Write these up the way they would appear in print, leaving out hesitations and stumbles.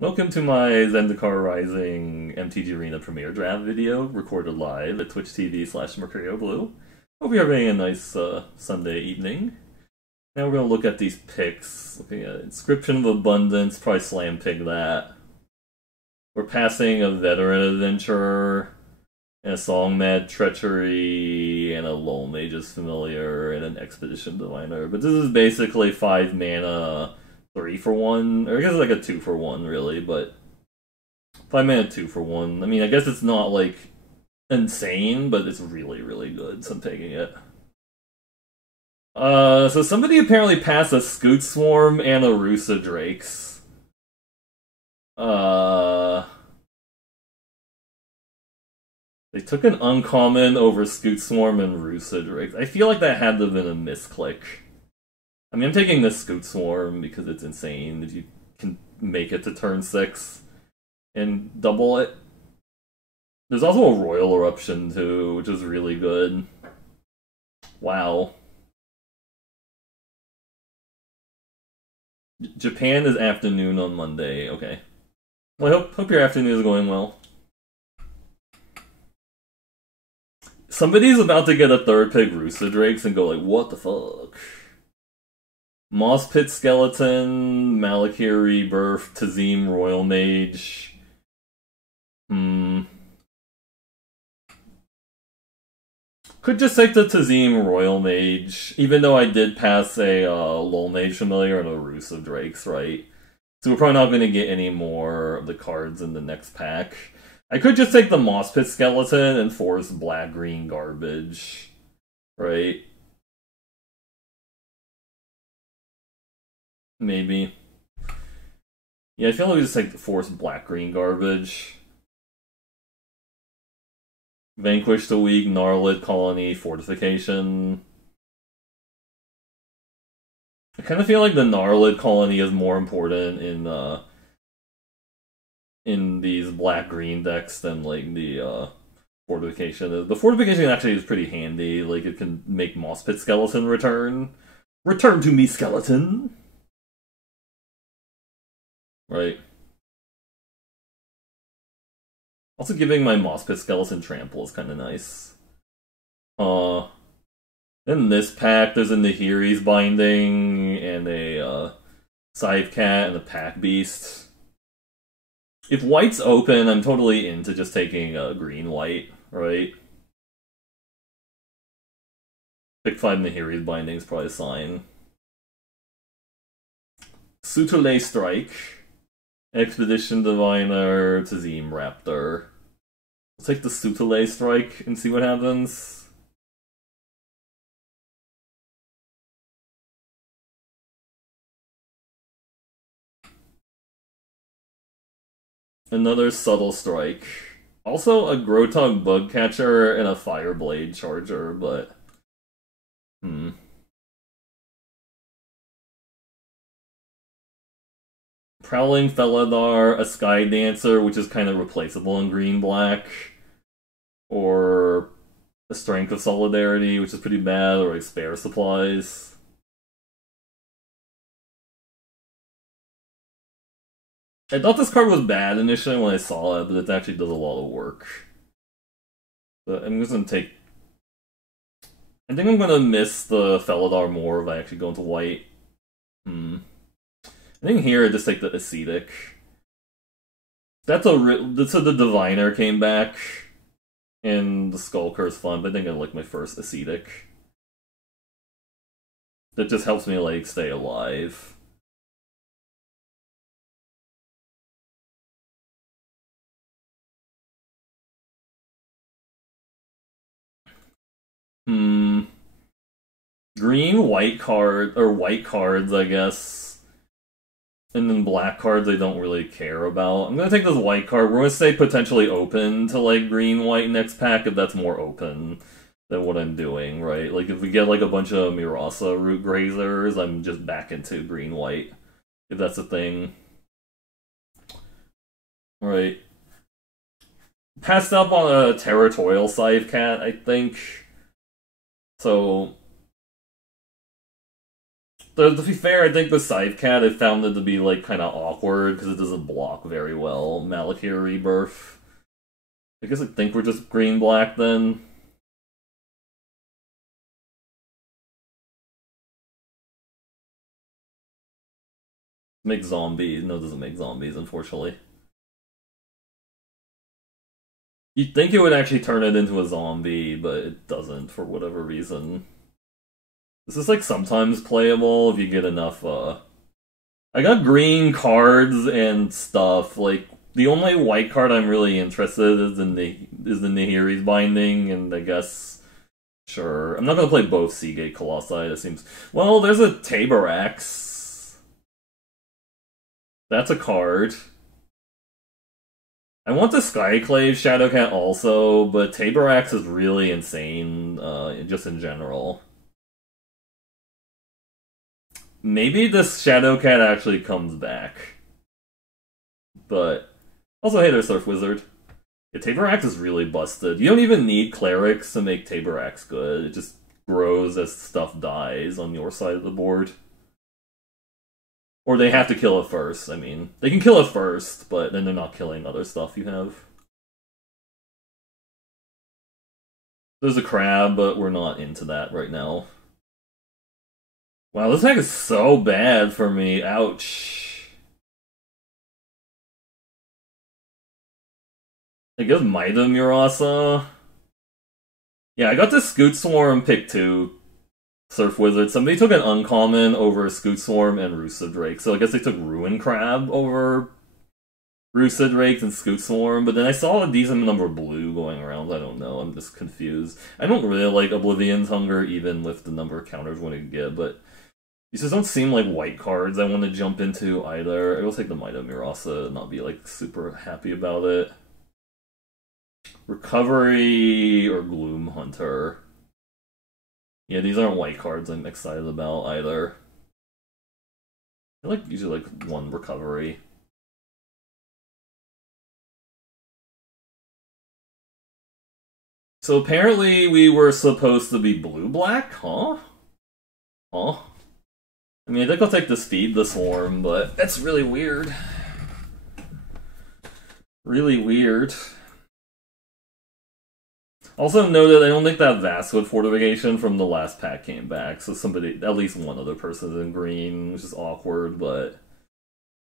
Welcome to my Zendikar Rising MTG Arena Premiere Draft video, recorded live at Twitch TV/Mercurio Blue. Hope you're having a nice Sunday evening. Now we're going to look at these picks. Looking at Inscription of Abundance, probably slam pick that. We're passing a Veteran Adventurer, and a Songmad Treachery, and a Lone Mage's Familiar, and an Expedition Diviner. But this is basically 5 mana 3 for 1, or I guess it's like a 2 for 1 really, but 5 mana 2 for 1. I mean, I guess it's not like insane, but it's really, really good, so I'm taking it. So somebody apparently passed a Scoot Swarm and a Rusa Drakes. They took an uncommon over Scoot Swarm and Rusa Drakes. I feel like that had to have been a misclick. I mean, I'm taking the Scoot Swarm because it's insane if you can make it to turn 6 and double it. There's also a Royal Eruption, too, which is really good. Wow. Japan is afternoon on Monday. Okay. Well, I hope your afternoon is going well. Somebody's about to get a third pick Rusa Drakes and go like, what the fuck? Moss Pit Skeleton, Malakir Rebirth, Tazim Royal Mage. Could just take the Tazim Royal Mage, even though I did pass a Lol Mage Familiar and a Roost of Drakes, right? So we're probably not going to get any more of the cards in the next pack. I could just take the Moss Pit Skeleton and force black-green garbage, right? Maybe. Yeah, I feel like we just take the force black-green garbage. Vanquish the Weak, Gnarlid Colony, Fortification. I kind of feel like the Gnarlid Colony is more important in these black-green decks than like the Fortification. The Fortification actually is pretty handy. Like it can make Moss Pit Skeleton return. Return to me, skeleton! Right. Also giving my Moss Pit Skeleton Trample is kind of nice. Then this pack, there's a Nahiri's Binding, and a Scythe Cat, and a Pack Beast. If white's open, I'm totally into just taking a green-white, right? Pick 5 Nahiri's Binding is probably a sign. Sutule Strike. Expedition Diviner, Tazim Raptor. Let's take the Sutule Strike and see what happens. Another Subtle Strike. Also a Grotog Bugcatcher and a Fireblade Charger, but... Prowling Felidar, a Sky Dancer, which is kind of replaceable in green-black. Or a Strength of Solidarity, which is pretty bad, or like Spare Supplies. I thought this card was bad initially when I saw it, but it actually does a lot of work. But I'm just gonna take... I think I'm gonna miss the Felidar more if I actually go into white. I think here I just take the Ascetic. So the Diviner came back, and the Skulker is fun, but I think I like my first Ascetic. That just helps me, like, stay alive. Green, white card, or white cards, I guess. And then black cards I don't really care about. I'm gonna take this white card. We're gonna say potentially open to like green-white next pack if that's more open than what I'm doing, right? Like if we get like a bunch of Mirasa Root Grazers, I'm just back into green-white. If that's a thing. Alright. Passed up on a Territorial Scythe Cat, I think. So To be fair, I think the Scythecat, I found it to be, like, kind of awkward because it doesn't block very well. Malakir Rebirth. I guess I think we're just green-black then. Make zombies. No, it doesn't make zombies, unfortunately. You'd think it would actually turn it into a zombie, but it doesn't for whatever reason. This is like sometimes playable if you get enough, I got green cards and stuff. Like, the only white card I'm really interested in is the Nahiri's Binding, and I guess... Sure. I'm not gonna play both Seagate Colossi, that seems... Well, there's a Taberax. That's a card. I want the Skyclave Shadowcat also, but Taberax is really insane, just in general. Maybe this Shadowcat actually comes back. But... Also, hey there, Surf Wizard. Yeah, Taberax is really busted. You don't even need Clerics to make Taberax good. It just grows as stuff dies on your side of the board. Or they have to kill it first, I mean. They can kill it first, but then they're not killing other stuff you have. There's a crab, but we're not into that right now. Wow, this deck is so bad for me. Ouch. I guess Maida Murasa. Yeah, I got the Scoot Swarm pick 2. Surf Wizard. Somebody took an uncommon over Scoot Swarm and Rooster Drake, so I guess they took Ruin Crab over Rooster Drake and Scoot Swarm, but then I saw a decent number of blue going around. I don't know, I'm just confused. I don't really like Oblivion's Hunger, even with the number of counters we're going to get, but these just don't seem like white cards I want to jump into either. I will take the Maida Murasa and not be like super happy about it. Recovery or Gloom Hunter. Yeah, these aren't white cards I'm excited about either. I like usually like one recovery. So apparently we were supposed to be blue-black? Huh? Huh? I mean, I think I'll take the Speed the Swarm, but that's really weird. Really weird. Also noted, I don't think that Vastwood Fortification from the last pack came back, so somebody, at least one other person's in green, which is awkward, but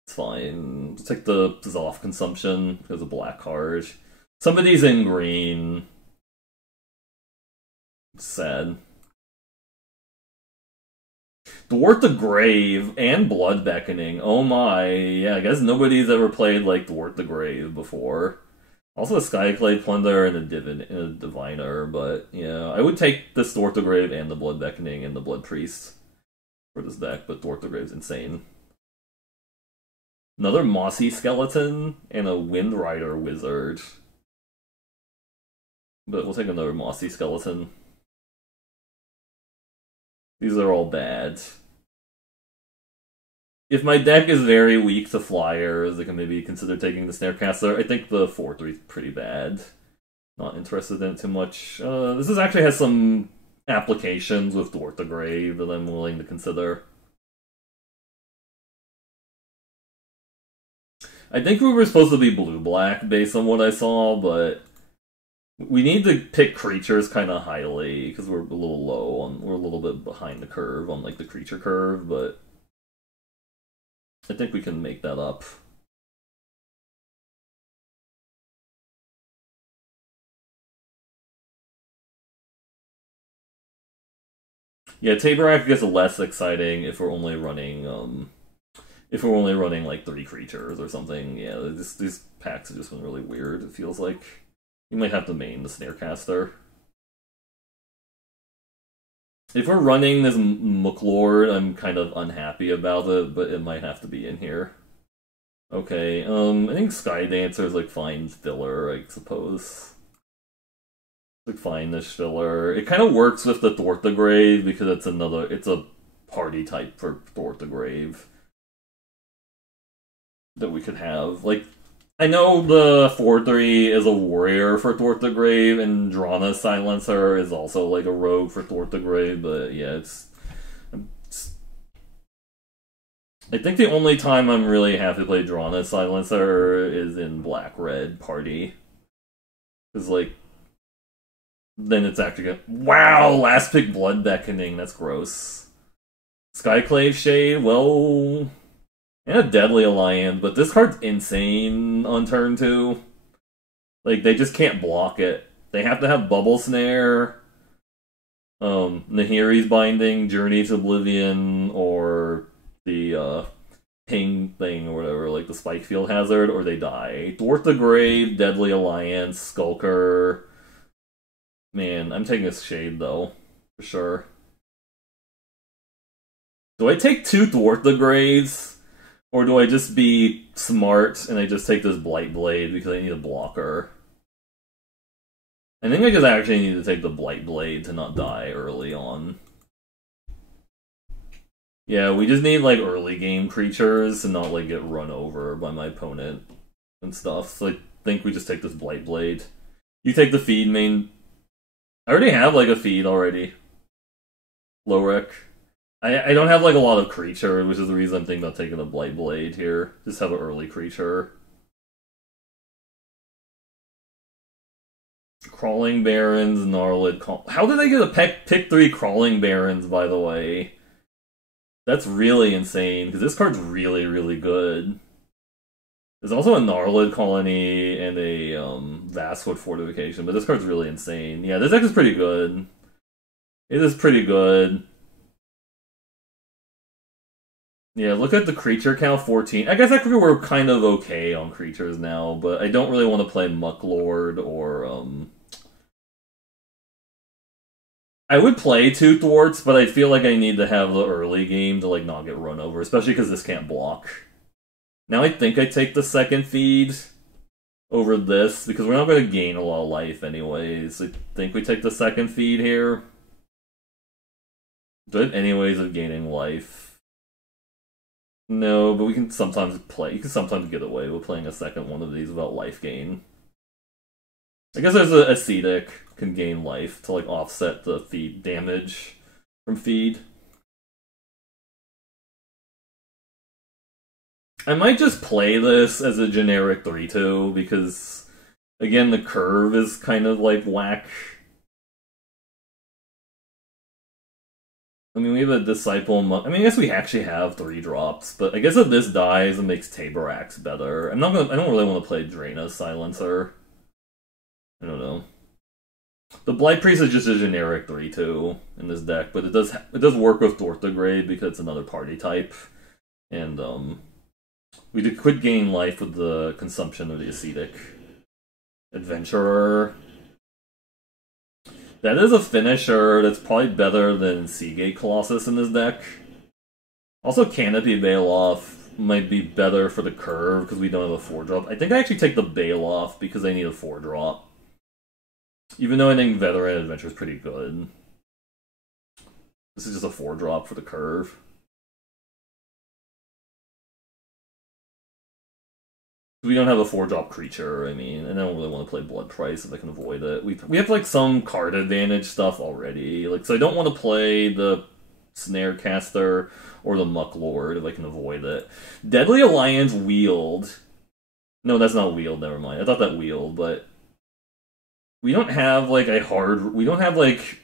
it's fine. Just take the Zoff Consumption because of black card. Somebody's in green. Sad. Dwart the Grave and Blood Beckoning. Oh my, yeah, I guess nobody's ever played like Dwart the Grave before. Also a Skyclave Plunder and a Diviner, but yeah, I would take the Dwart the Grave and the Blood Beckoning and the Blood Priest for this deck, but Dwart the Grave's insane. Another Mossy Skeleton and a Wind Rider Wizard. But we'll take another Mossy Skeleton. These are all bad. If my deck is very weak to flyers, I can maybe consider taking the Snarecaster. I think the 4/3 is pretty bad. Not interested in it too much. This actually has some applications with Dwart the Grave that I'm willing to consider. I think we were supposed to be blue-black based on what I saw, but we need to pick creatures kind of highly because we're a little low on, we're a little bit behind the curve on like the creature curve, but I think we can make that up. Yeah, Taberac gets less exciting if we're only running like 3 creatures or something. Yeah, these packs have just been really weird, it feels like. You might have to main the Snarecaster. If we're running this Mooklord, I'm kind of unhappy about it, but it might have to be in here. Okay, I think Skydancer is like fine filler, I suppose. Like fine-ish filler. It kind of works with the Dwart the Grave because it's a party type for Dwart the Grave that we could have. Like, I know the 4/3 is a warrior for Dwart the Grave, and Drana Silencer is also like a rogue for Dwart the Grave, but yeah, I think the only time I'm really happy to play Drana Silencer is in Black-Red Party. Because, like, then it's actually good. Wow, last pick Blood Beckoning, that's gross. Skyclave Shade, well... And a Deadly Alliance, but this card's insane on turn 2. Like, they just can't block it. They have to have Bubble Snare, Nahiri's Binding, Journey to Oblivion, or the, ping thing or whatever, like the Spike Field Hazard, or they die. Thwart the Grave, Deadly Alliance, Skulker. Man, I'm taking a Shade, though. For sure. Do I take 2 Thwart the Graves? Or do I just be smart and I just take this Blight Blade because I need a blocker? I think I just actually need to take the Blight Blade to not die early on. Yeah, we just need, like, early game creatures to not, like, get run over by my opponent and stuff. So I think we just take this Blight Blade. You take the feed main... I already have, like, a feed already. Lowrek. I don't have, like, a lot of creature, which is the reason I'm thinking about taking the Blight Blade here. Just have an early creature. Crawling Barrens, Gnarlid... How did I get a pick 3 Crawling Barrens, by the way? That's really insane, because this card's really, really good. There's also a Gnarlid Colony and a Vastwood Fortification, but this card's really insane. Yeah, this deck is pretty good. It is pretty good. Yeah, look at the creature count, 14. I guess I figure we're kind of okay on creatures now, but I don't really want to play Mucklord or, I would play 2 Thwarts, but I feel like I need to have the early game to, like, not get run over, especially because this can't block. Now I think I take the second feed over this, because we're not going to gain a lot of life anyways. I think we take the second feed here. Do I have any ways of gaining life? No, but we can sometimes play. You can sometimes get away with playing a second one of these without life gain. I guess there's a Ascetic can gain life to, like, offset the feed damage from feed. I might just play this as a generic 3-2 because, again, the curve is kind of, like, whack. I mean, we have a Disciple... I mean, I guess we actually have 3 drops, but I guess if this dies, it makes Taborax better. I don't really want to play Draina Silencer. I don't know. The Blight Priest is just a generic 3-2 in this deck, but it does work with Thwart the Grave because it's another party type. And, we did quit gaining life with the consumption of the Ascetic. Adventurer. That is a finisher that's probably better than Seagate Colossus in this deck. Also, Canopy Bailoff might be better for the curve because we don't have a 4-drop. I think I actually take the Bailoff because I need a 4-drop. Even though I think Veteran Adventure is pretty good. This is just a 4-drop for the curve. We don't have a 4-drop creature, I mean, and I don't really want to play Blood Price if I can avoid it. We have, like, some card advantage stuff already. Like, so I don't want to play the Snarecaster or the Mucklord if I can avoid it. Deadly Alliance Wield. No, that's not Wield, never mind. I thought that Wield, but... We don't have, like, a hard... We don't have, like...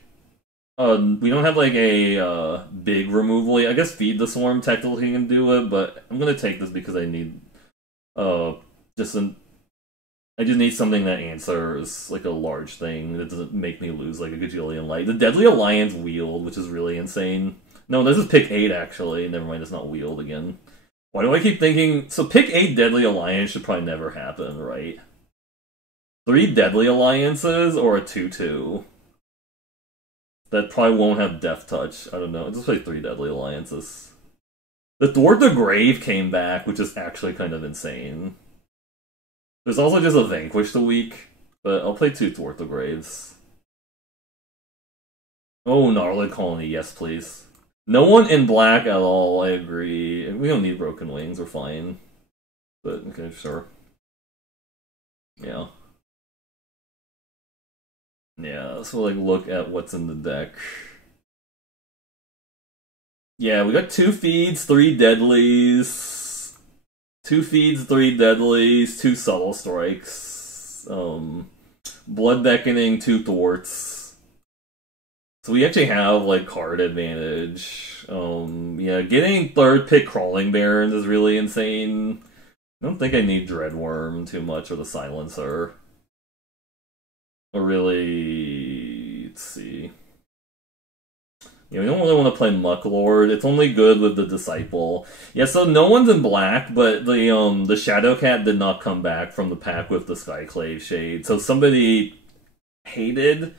we don't have, like, a big removal. I guess Feed the Swarm technically can do it, but I'm gonna take this because I need... I just need something that answers, like, a large thing that doesn't make me lose, like, a gajillion life. The Deadly Alliance Wield, which is really insane. No, this is pick 8, actually. Never mind, it's not Wield again. Why do I keep thinking... So pick 8 Deadly Alliance should probably never happen, right? 3 Deadly Alliances or a 2-2? That probably won't have Death Touch. I don't know. Just play 3 Deadly Alliances. The Thwart the Grave came back, which is actually kind of insane. There's also just a Vanquish the Weak, but I'll play 2 Thwart the Graves. Oh, Gnarlid Colony, yes please. No one in black at all, I agree. We don't need Broken Wings, we're fine. But, okay, sure. Yeah. Yeah, so, like, look at what's in the deck. Yeah, we got 2 feeds, 3 deadlies. 2 feeds, 3 deadlies, 2 subtle strikes. Blood Beckoning, 2 thwarts. So we actually have, like, card advantage. Yeah, getting 3rd pick Crawling Barons is really insane. I don't think I need Dreadworm too much or the Silencer. Or really... let's see. Yeah, we don't really want to play Mucklord. It's only good with the Disciple. Yeah, so no one's in black, but the Shadowcat did not come back from the pack with the Skyclave Shade. So somebody hated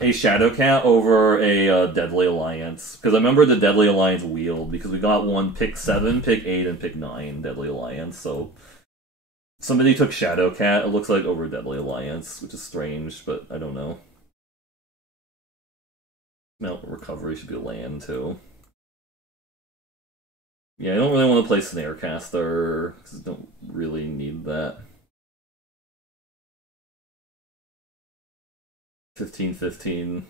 a Shadowcat over a Deadly Alliance. Because I remember the Deadly Alliance wheeled, because we got one pick 7, pick 8, and pick 9 Deadly Alliance. So somebody took Shadowcat, it looks like, over Deadly Alliance, which is strange, but I don't know. Mount Recovery should be a land, too. Yeah, I don't really want to play Snarecaster, because I don't really need that. 15-15.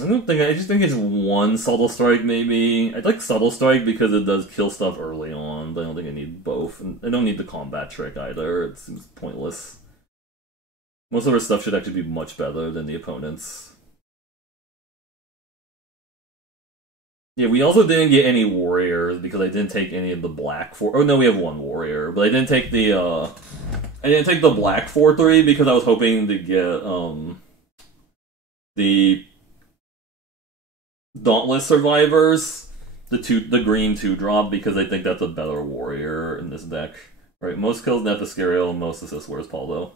I just think it's one Subtle Strike, maybe. I'd like Subtle Strike because it does kill stuff early on, but I don't think I need both. And I don't need the Combat Trick either, it seems pointless. Most of our stuff should actually be much better than the opponent's. Yeah, we also didn't get any warriors because I didn't take any of the black 4. Oh no, we have one warrior, but I didn't take the black 4/3 because I was hoping to get the Dauntless Survivors, the green 2-drop, because I think that's a better warrior in this deck. Right, most kills Nephescurial, most assists. Where's Paldo?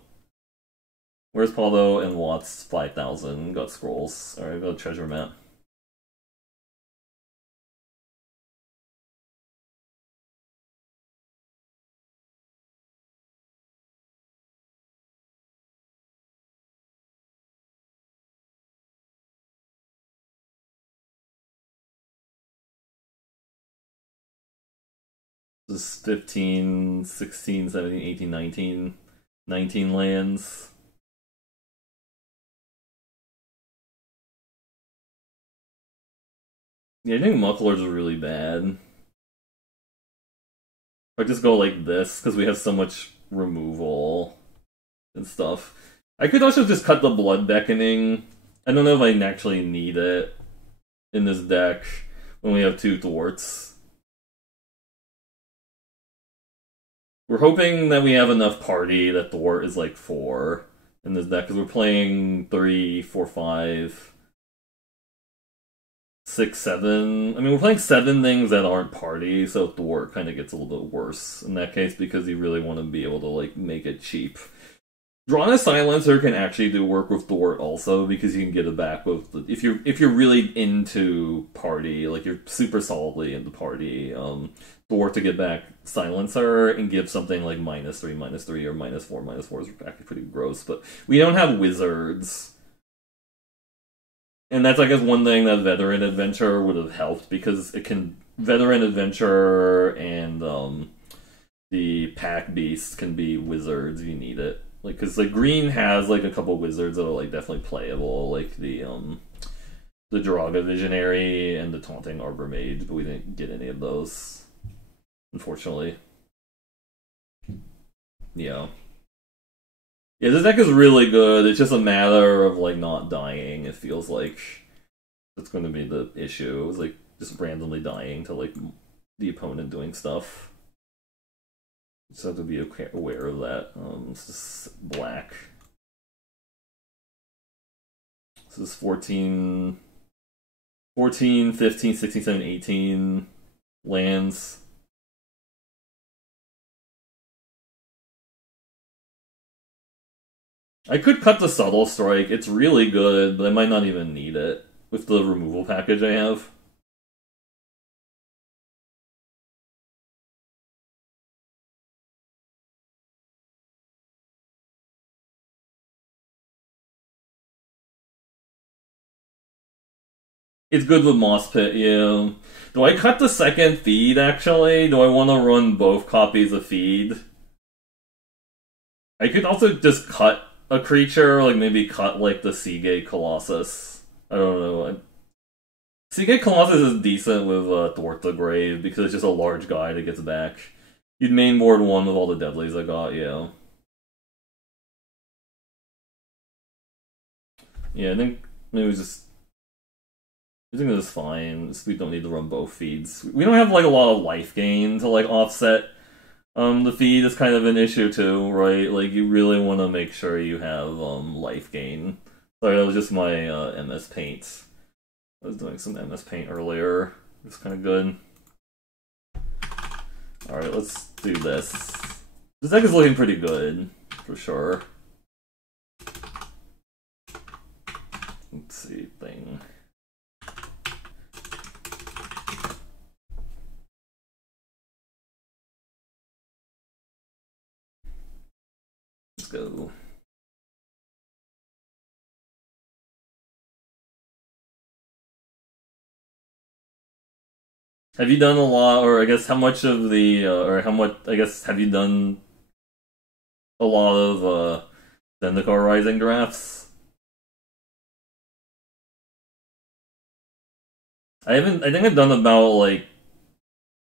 Where's Paldo and Watts 5,000? Got scrolls. Alright, got a treasure map. This is 15, 16, 17, 18, 19. 19 lands. Yeah, I think Mucklords are really bad. I just go like this, because we have so much removal and stuff. I could also just cut the Blood Beckoning. I don't know if I actually need it in this deck when we have 2 thwarts. We're hoping that we have enough party that thwart is like 4 in this deck, because we're playing 3, 4, 5, 6, 7. I mean, we're playing 7 things that aren't party, so thwart kind of gets a little bit worse in that case, because you really want to be able to, like, make it cheap. Drawn Silencer can actually do work with thwart also, because you can get it back with if you're really into party, like you're super solidly into party, thwart to get back Silencer and give something like -3, -3, or -4, -4 is actually pretty gross. But we don't have wizards, and that's, I guess, one thing that Veteran Adventure would have helped, because it can Veteran Adventure and the Pack Beast can be wizards if you need it. Like, because like green has like a couple wizards that are like definitely playable, like the Jiraga Visionary and the Taunting Arbor Mage, but we didn't get any of those, unfortunately. Yeah. Yeah, this deck is really good. It's just a matter of like not dying. It feels like that's going to be the issue. It was like just randomly dying to like the opponent doing stuff. Just have to be aware of that. This is black. This is 14, 15, 16, 17, 18 lands. I could cut the Subtle Strike. It's really good, but I might not even need it with the removal package I have. It's good with Moss Pit, yeah. Do I cut the second feed, actually? Do I want to run both copies of feed? I could also just cut a creature, like maybe cut like the Seagate Colossus. I don't know. Seagate Colossus is decent with Thwart the Grave because it's just a large guy that gets back. You'd main board one with all the deadlies I got, yeah. Yeah, I think maybe just... I think this is fine. We don't need to run both feeds. We don't have like a lot of life gain to like offset. The feed is kind of an issue too, right? Like you really want to make sure you have life gain. Sorry, that was just my MS Paint. I was doing some MS Paint earlier. It's kind of good. Alright, let's do this. This deck is looking pretty good, for sure. Let's see, thing. Let's go. Have you done a lot, or I guess how much of the, or how much, I guess, have you done a lot of, Zendikar Rising drafts? I think I've done about, like,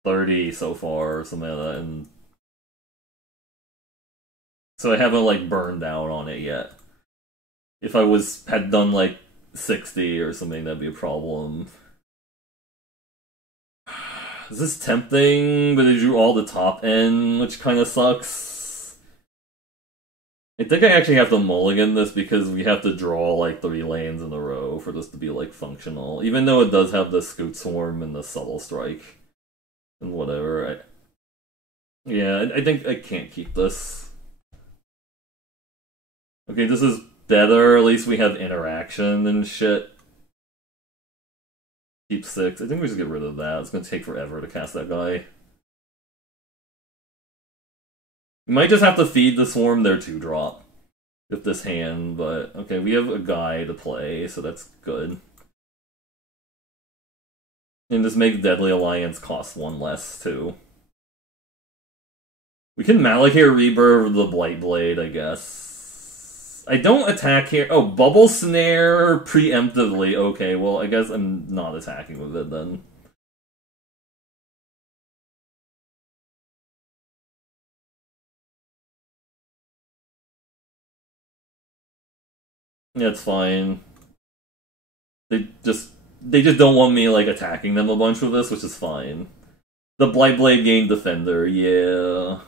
30 so far, or something like that, and so I haven't, like, burned out on it yet. If I had done, like, 60 or something, that'd be a problem. This is tempting, but I drew all the top end, which kind of sucks. I think I actually have to mulligan this because we have to draw like 3 lanes in a row for this to be like functional. Even though it does have the Scoot Swarm and the Subtle Strike and whatever. Yeah, I think I can't keep this. Okay, this is better. At least we have interaction and shit. Keep 6. I think we should get rid of that. It's gonna take forever to cast that guy. We might just have to feed the Swarm their 2-drop with this hand, but okay, we have a guy to play, so that's good. And this makes Deadly Alliance cost 1 less, too. We can Malachir Reaver the Blight Blade, I guess. I don't attack here. Oh, Bubble Snare preemptively. Okay, well, I guess I'm not attacking with it then. Yeah, it's fine. They just don't want me, like, attacking them a bunch with this, which is fine. The Blightblade gained Defender, yeah.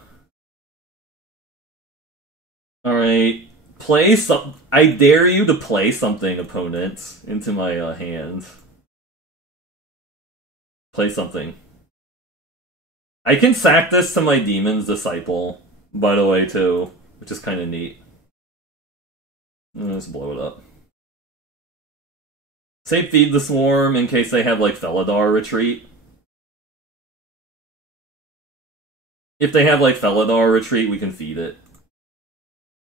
Alright. Play some. I dare you to play something, opponent, into my hand. Play something. I can sack this to my Demon's Disciple, by the way, too, which is kind of neat. Let's blow it up. Say feed the Swarm in case they have, like, Felidar Retreat. If they have, like, Felidar Retreat, we can feed it.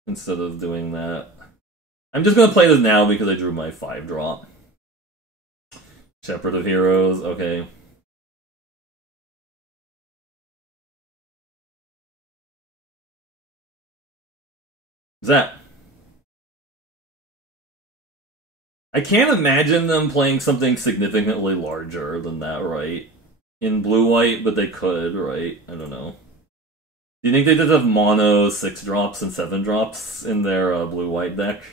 Instead of doing that. I'm just gonna play this now because I drew my 5-drop. Shepherd of Heroes, okay. Zap. I can't imagine them playing something significantly larger than that, right? In blue-white, but they could, right? I don't know. Do you think they did have mono 6-drops and 7-drops in their blue-white deck?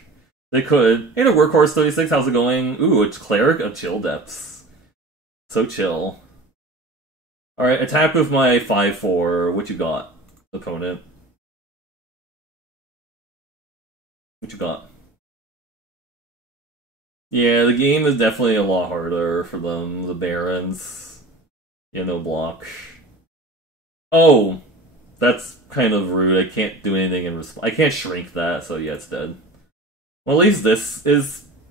They could. Hey, the Workhorse 36, how's it going? Ooh, it's Cleric of Chill Depths. So chill. Alright, attack with my 5/4. What you got, opponent? What you got? Yeah, the game is definitely a lot harder for them. The Barons. Yeah, no block. Oh! That's kind of rude. I can't do anything in response. I can't shrink that, so yeah, it's dead. Well, at least this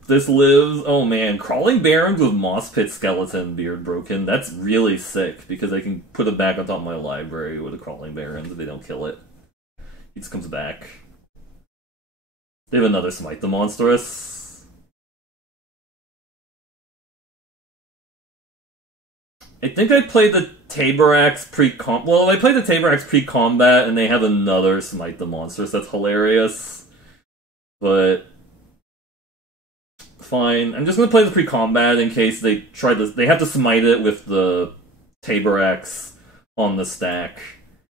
lives. Oh man, Crawling Barons with Moss Pit Skeleton Beard Broken. That's really sick, because I can put it back on top of my library with the Crawling Barons if they don't kill it. He just comes back. They have another Smite the Monstrous. I think I played the Tabarax pre-combat. Well, I played the Tabarax pre-combat, and they have another Smite the Monstrous. That's hilarious. but fine. I'm just gonna play the pre-combat in case they try this. They have to smite it with the Tabor Axe on the stack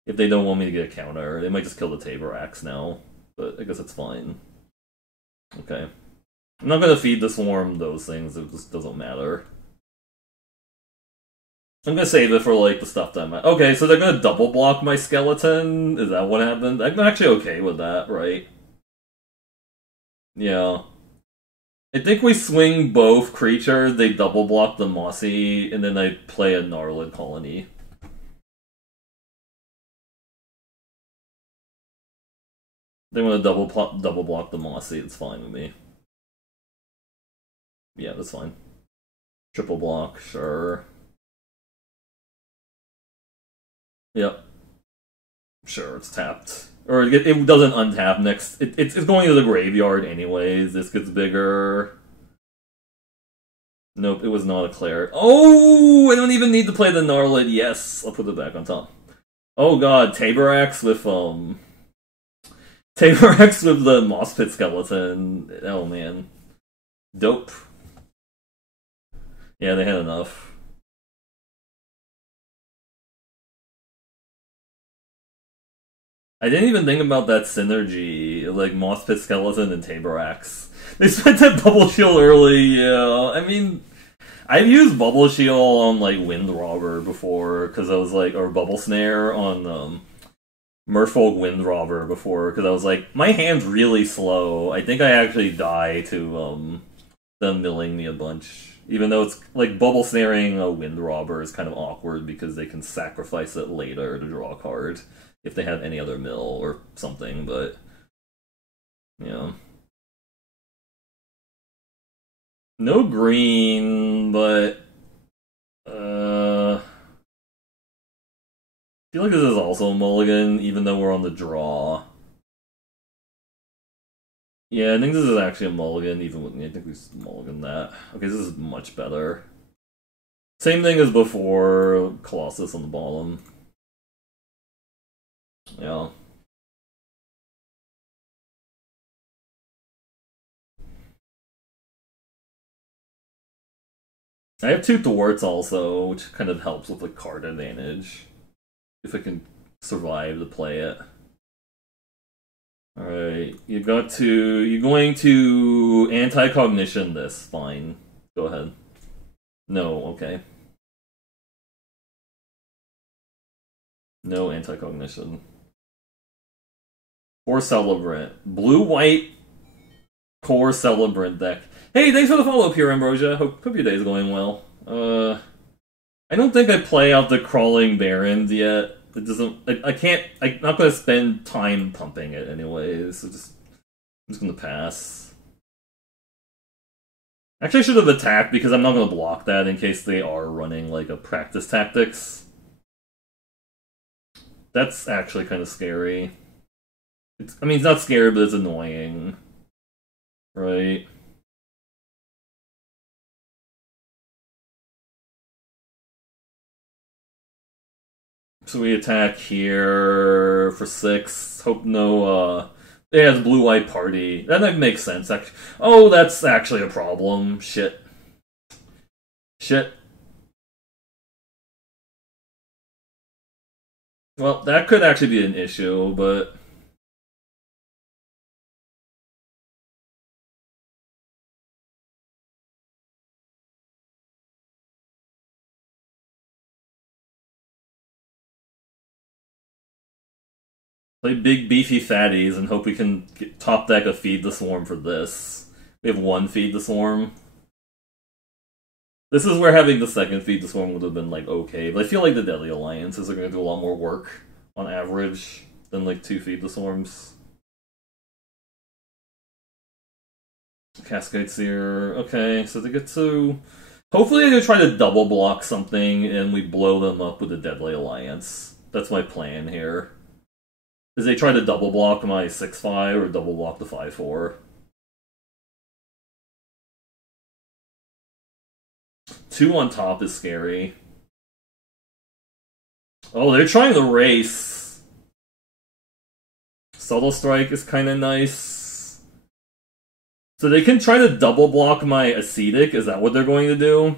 if they don't want me to get a counter. They might just kill the Tabor Axe now, but I guess it's fine. Okay. I'm not gonna feed the swarm those things, it just doesn't matter. I'm gonna save it for, like, the stuff that matters. Okay, so they're gonna double block my skeleton? Is that what happened? I'm actually okay with that, right? Yeah. I think we swing both creatures, they double block the Mossy, and then I play a Gnarlid Colony. They want to double block the Mossy, it's fine with me. Yeah, that's fine. Triple block, sure. Yep. Sure, it's tapped. Or it doesn't untap next. It's going to the graveyard anyways. This gets bigger. Nope, it was not a Cleric. Oh, I don't even need to play the Gnarlid. Yes, I'll put it back on top. Oh god, Tabor Axe with Tabor Axe with the Moss Pit Skeleton. Oh man. Dope. Yeah, they had enough. I didn't even think about that synergy, like Moss Pit Skeleton and Tabor Axe. They spent that Bubble Shield early, yeah. I mean, I've used Bubble Shield on, like, Wind Robber before, because I was like, or Bubble Snare on, Merfolk Wind Robber before, because I was like, my hand's really slow. I think I actually die to, them milling me a bunch. Even though it's, like, Bubble Snaring a Wind Robber is kind of awkward, because they can sacrifice it later to draw a card if they have any other mill or something, but yeah. No green, but I feel like this is also a mulligan, even though we're on the draw. Yeah, I think this is actually a mulligan, even with me. I think we mulligan that. Okay, this is much better. Same thing as before, Colossus on the bottom. Yeah. I have two thwarts also, which kind of helps with the card advantage. If I can survive to play it. Alright, you're going to anti-cognition this, fine. Go ahead. No, okay. No anti-cognition. Core Celebrant. Blue-white Core Celebrant deck. Hey, thanks for the follow-up here, Ambrosia. Hope your day's going well. I don't think I play out the Crawling Barrens yet. It doesn't... I can't... I'm not gonna spend time pumping it anyways, so I'm just gonna pass. Actually, I should have attacked, because I'm not gonna block that in case they are running, like, a practice tactics. That's actually kind of scary. I mean, it's not scary, but it's annoying. Right? So we attack here for 6. Hope no, it has blue-white party. That makes sense, actually. Oh, that's actually a problem. Shit. Shit. Well, that could actually be an issue, but... play big beefy fatties and hope we can top deck a Feed the Swarm for this. We have one Feed the Swarm. This is where having the second Feed the Swarm would have been, like, okay, but I feel like the Deadly Alliances are going to do a lot more work on average than, like, 2 Feed the Swarms. Cascade Seer. Okay, so they get to... hopefully they try to double block something and we blow them up with the Deadly Alliance. That's my plan here. Is they try to double block my 6/5 or double block the 5/4. 2 on top is scary. Oh, they're trying to race. Subtle Strike is kind of nice. So they can try to double block my Ascetic, is that what they're going to do?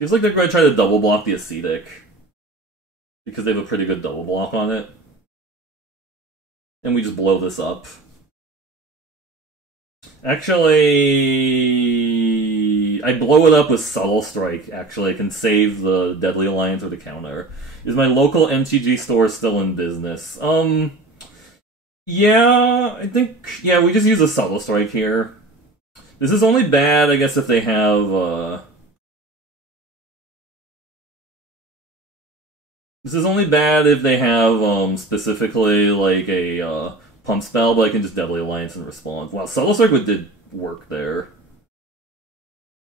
Feels like they're going to try to double block the Ascetic. Because they have a pretty good double block on it. And we just blow this up. Actually, I blow it up with Subtle Strike, actually. I can save the Deadly Alliance or the counter. Is my local MTG store still in business? Yeah, I think... Yeah, we just use a Subtle Strike here. This is only bad, I guess, if they have, This is only bad if they have, specifically, like, a, Pump Spell, but I can just Deadly Alliance and respond. Wow, Subtle Strike did work there.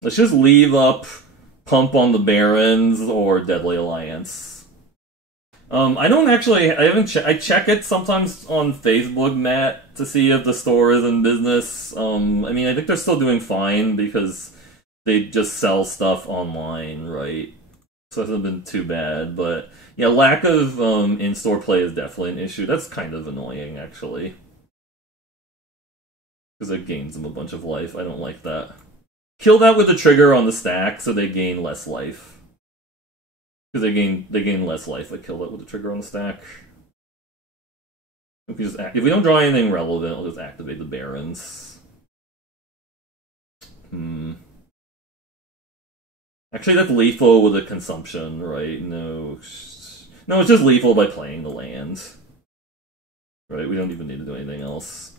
Let's just leave up Pump on the Barons or Deadly Alliance. I don't actually... I haven't... I check it sometimes on Facebook, Matt, to see if the store is in business. I mean, I think they're still doing fine because they just sell stuff online, right? So it hasn't been too bad, but... Yeah, lack of in-store play is definitely an issue. That's kind of annoying, actually. Because it gains them a bunch of life. I don't like that. Kill that with the trigger on the stack so they gain less life. Because they gain less life. I kill that with the trigger on the stack. If we don't draw anything relevant, I'll just activate the Barons. Actually, that's lethal with a consumption, right? No, it's just lethal by playing the land. Right, we don't even need to do anything else.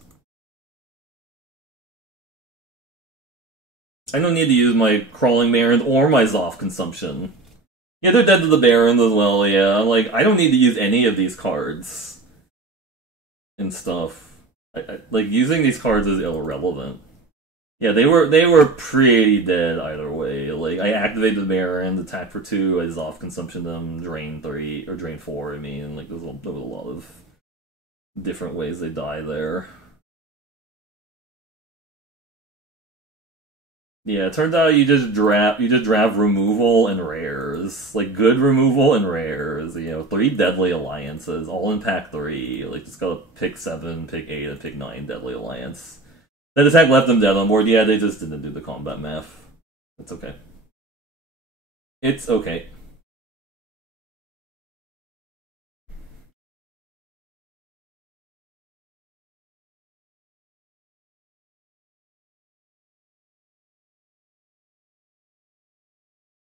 I don't need to use my Crawling Barons or my Zoff consumption. Yeah, they're dead to the Barons as well, yeah. Like, I don't need to use any of these cards. And stuff. Like, using these cards is irrelevant. Yeah, they were pretty dead either way. Like, I activated the Barons, attack for 2, I Zoff consumption them, drain 3, or drain 4, I mean. Like, there was a lot of different ways they die there. Yeah, it turns out you just draft removal and rares. Like, good removal and rares. You know, 3 Deadly Alliances, all in pack 3. Like, just gotta pick 7, pick 8, and pick 9 Deadly Alliance. That attack left them dead on board. Yeah, they just didn't do the combat math. It's okay. It's okay.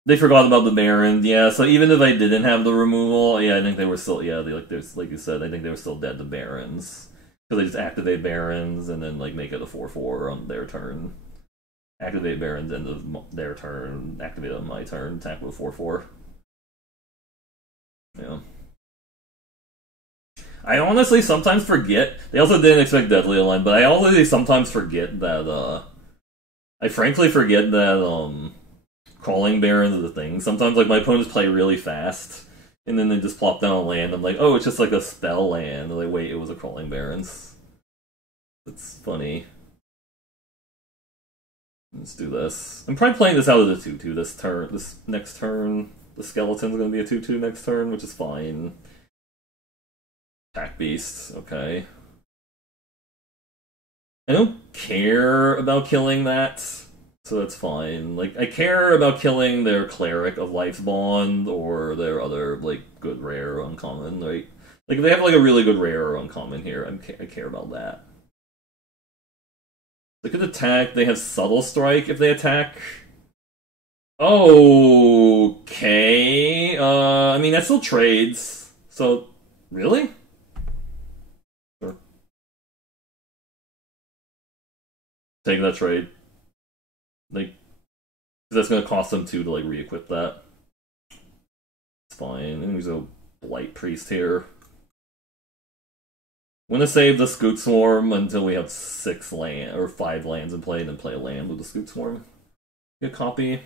They forgot about the Baron, yeah, so even if I didn't have the removal, yeah, I think they were still, yeah, like you said, I think they were still dead to Barons. Because they just activate Barons and then, like, make it a 4/4 on their turn. Activate Barons end of their turn, activate on my turn, attack with 4/4. Yeah. I honestly sometimes forget, they also didn't expect Deadly Alliance, but I honestly sometimes forget that, I frankly forget that, Crawling Barons is a thing. Sometimes, like, my opponents play really fast, and then they just plop down a land. I'm like, oh, it's just like a spell land. They're like, wait, it was a Crawling Barons. It's funny. Let's do this. I'm probably playing this out of the 2/2 this next turn. The Skeleton's gonna be a 2/2 next turn, which is fine. Attack Beast, okay. I don't care about killing that. So that's fine. Like, I care about killing their Cleric of Life's Bond or their other, like, good rare or uncommon, right? Like, if they have, like, a really good rare or uncommon here, I care about that. They could attack. They have Subtle Strike if they attack. Okay. I mean, that still trades. So, really? Sure. Take that trade. Like, that's gonna cost them 2 to, like, re-equip that. It's fine. And there's a Blight Priest here. I'm gonna save the Scoot Swarm until we have 6 land or 5 lands in play, and then play a land with the Scoot Swarm. Get a copy.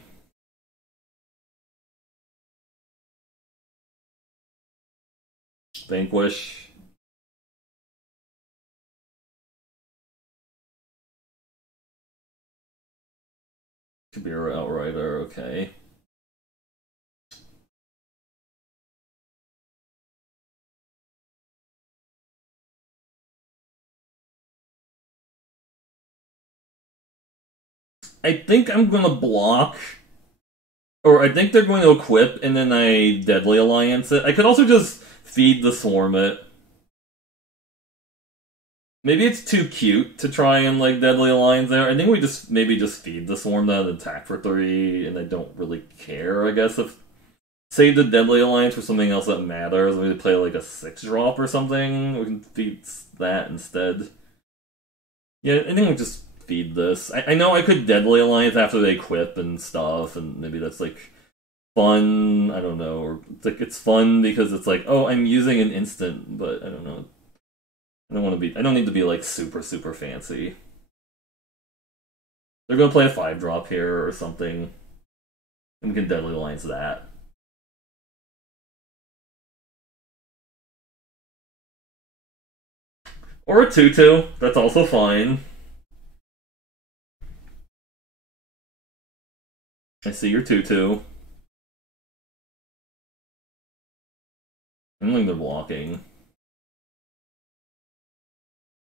Vanquish. Kabira Outrider, okay. I think I'm gonna block, or I think they're going to equip, and then I Deadly Alliance it. I could also just feed the Swarm it. Maybe it's too cute to try and like Deadly Alliance there. I think we just maybe just feed the Swarm that attack for 3, and I don't really care, I guess, if save the Deadly Alliance for something else that matters. Maybe play like a 6-drop or something. We can feed that instead. Yeah, I think we'll just feed this. I know I could Deadly Alliance after they equip and stuff, and maybe that's like fun. I don't know, or it's like it's fun because it's like, oh, I'm using an instant, but I don't know. I don't want to be. I don't need to be like super fancy. They're gonna play a 5-drop here or something, and we can Deadly Alliance that. Or a 2/2. That's also fine. I see your 2/2. I don't think they're blocking.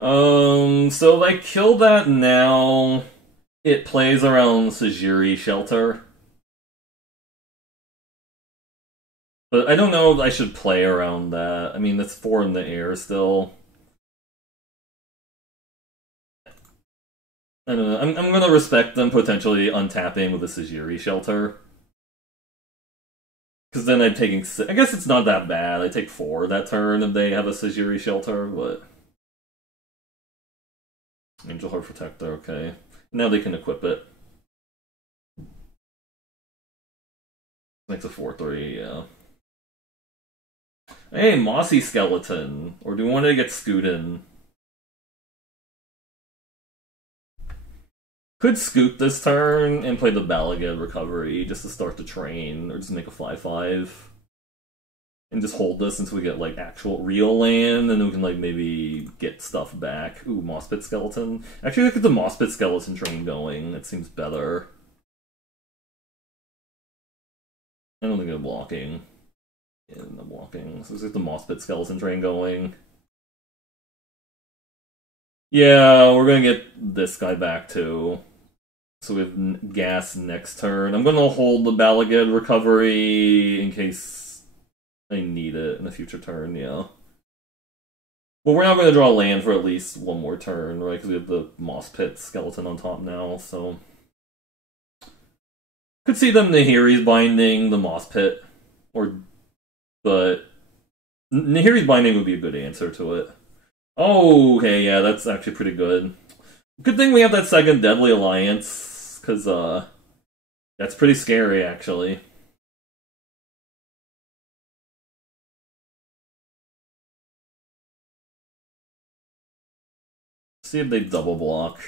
So if I kill that now, it plays around Sajiri Shelter. But I don't know if I should play around that. I mean, that's 4 in the air still. I don't know. I'm gonna respect them potentially untapping with a Sajiri Shelter. Because then I'm taking 6. I guess it's not that bad. I take 4 that turn if they have a Sajiri Shelter, but... Angel Heart Protector, okay. Now they can equip it. Makes a 4/3, yeah. Hey, Mossy Skeleton! Or do we want to get Scootin'? Could scoot this turn and play the Balagad Recovery just to start the train, or just make a 5/5. And just hold this until we get, like, actual real land, and then we can, like, maybe get stuff back. Ooh, Moss-Pit Skeleton. Actually, look at the Moss-Pit Skeleton train going. That seems better. I don't think they're blocking. Yeah, no blocking. So let's get the Moss-Pit Skeleton train going. Yeah, we're gonna get this guy back, too. So we have gas next turn. I'm gonna hold the Balagad Recovery in case I need it in a future turn, yeah. Well, we're not gonna draw land for at least one more turn, right? Because we have the Moss Pit Skeleton on top now, so... Could see them Nahiri's Binding the Moss Pit. But... Nahiri's Binding would be a good answer to it. Oh, okay, yeah, that's actually pretty good. Good thing we have that second Deadly Alliance, because, that's pretty scary, actually. See if they double block.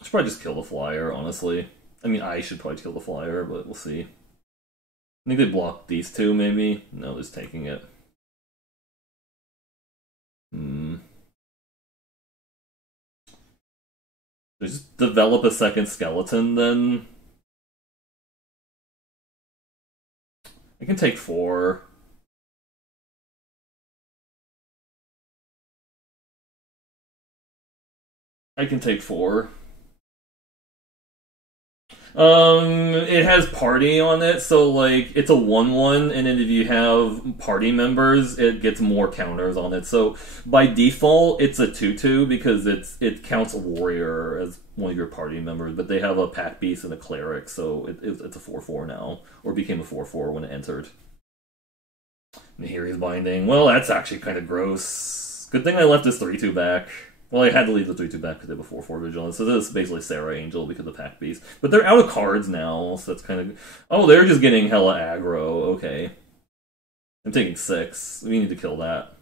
I should probably just kill the flyer, honestly. I mean, I should probably kill the flyer, but we'll see. I think they blocked these two, maybe? No, just taking it. Just develop a second skeleton, then. I can take 4. I can take 4. It has party on it, so like it's a 1/1, and then if you have party members, it gets more counters on it. So by default, it's a 2/2 because it counts a warrior as one of your party members, but they have a pack beast and a cleric, so it's a 4/4 now, or became a 4/4 when it entered. Nahiri's Binding. Well, that's actually kind of gross. Good thing I left this 3/2 back. Well, I had to leave the 3/2 back because they have a 4/4 Vigilance, so this is basically Sarah Angel because of Pack Beast. But they're out of cards now, so that's kind of... Oh, they're just getting hella aggro, okay. I'm taking 6. We need to kill that.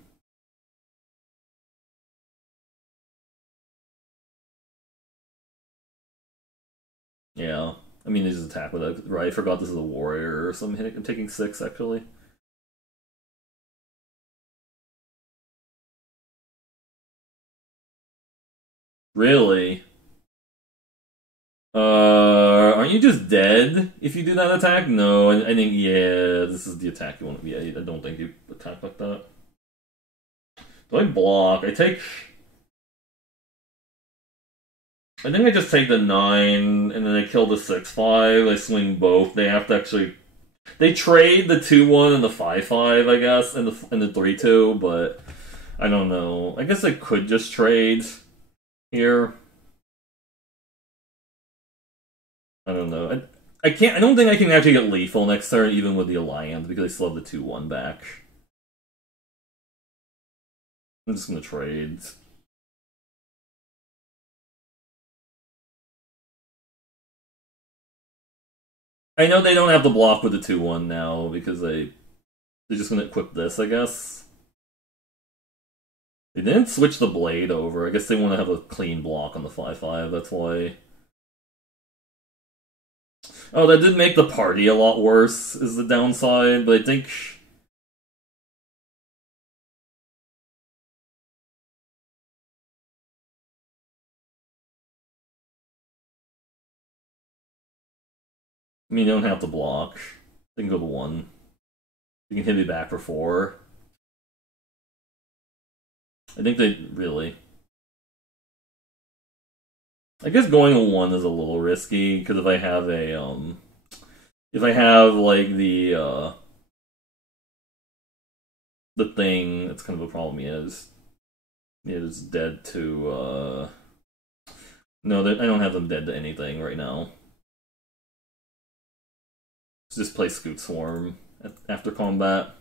Yeah. I mean, they just attack with it, right? I forgot this is a warrior, so I'm taking 6, actually. Really? Aren't you just dead if you do that attack? No, I think, yeah, this is the attack you want to... Yeah, I don't think you attack like that. Do I block? I take... I think I just take the 9, and then I kill the 6/5. I swing both. They have to actually... They trade the 2/1 and the 5/5, I guess, and the 3/2, but I don't know. I guess I could just trade here. I don't know. I can't. I don't think I can actually get lethal next turn, even with the Alliance, because I still have the 2/1 back. I'm just gonna trade. I know they don't have to block with the 2/1 now because they're just gonna equip this, I guess. They didn't switch the blade over. I guess they want to have a clean block on the 5/5. That's why. Oh, that did make the party a lot worse. Is the downside, but I think. I mean, you don't have to block. They can go to 1. You can hit me back for 4. I think they really. I guess going to 1 is a little risky because if I have if I have like the thing, that's kind of a problem. He is dead to no, I don't have them dead to anything right now. Let's just play Scoot Swarm after combat.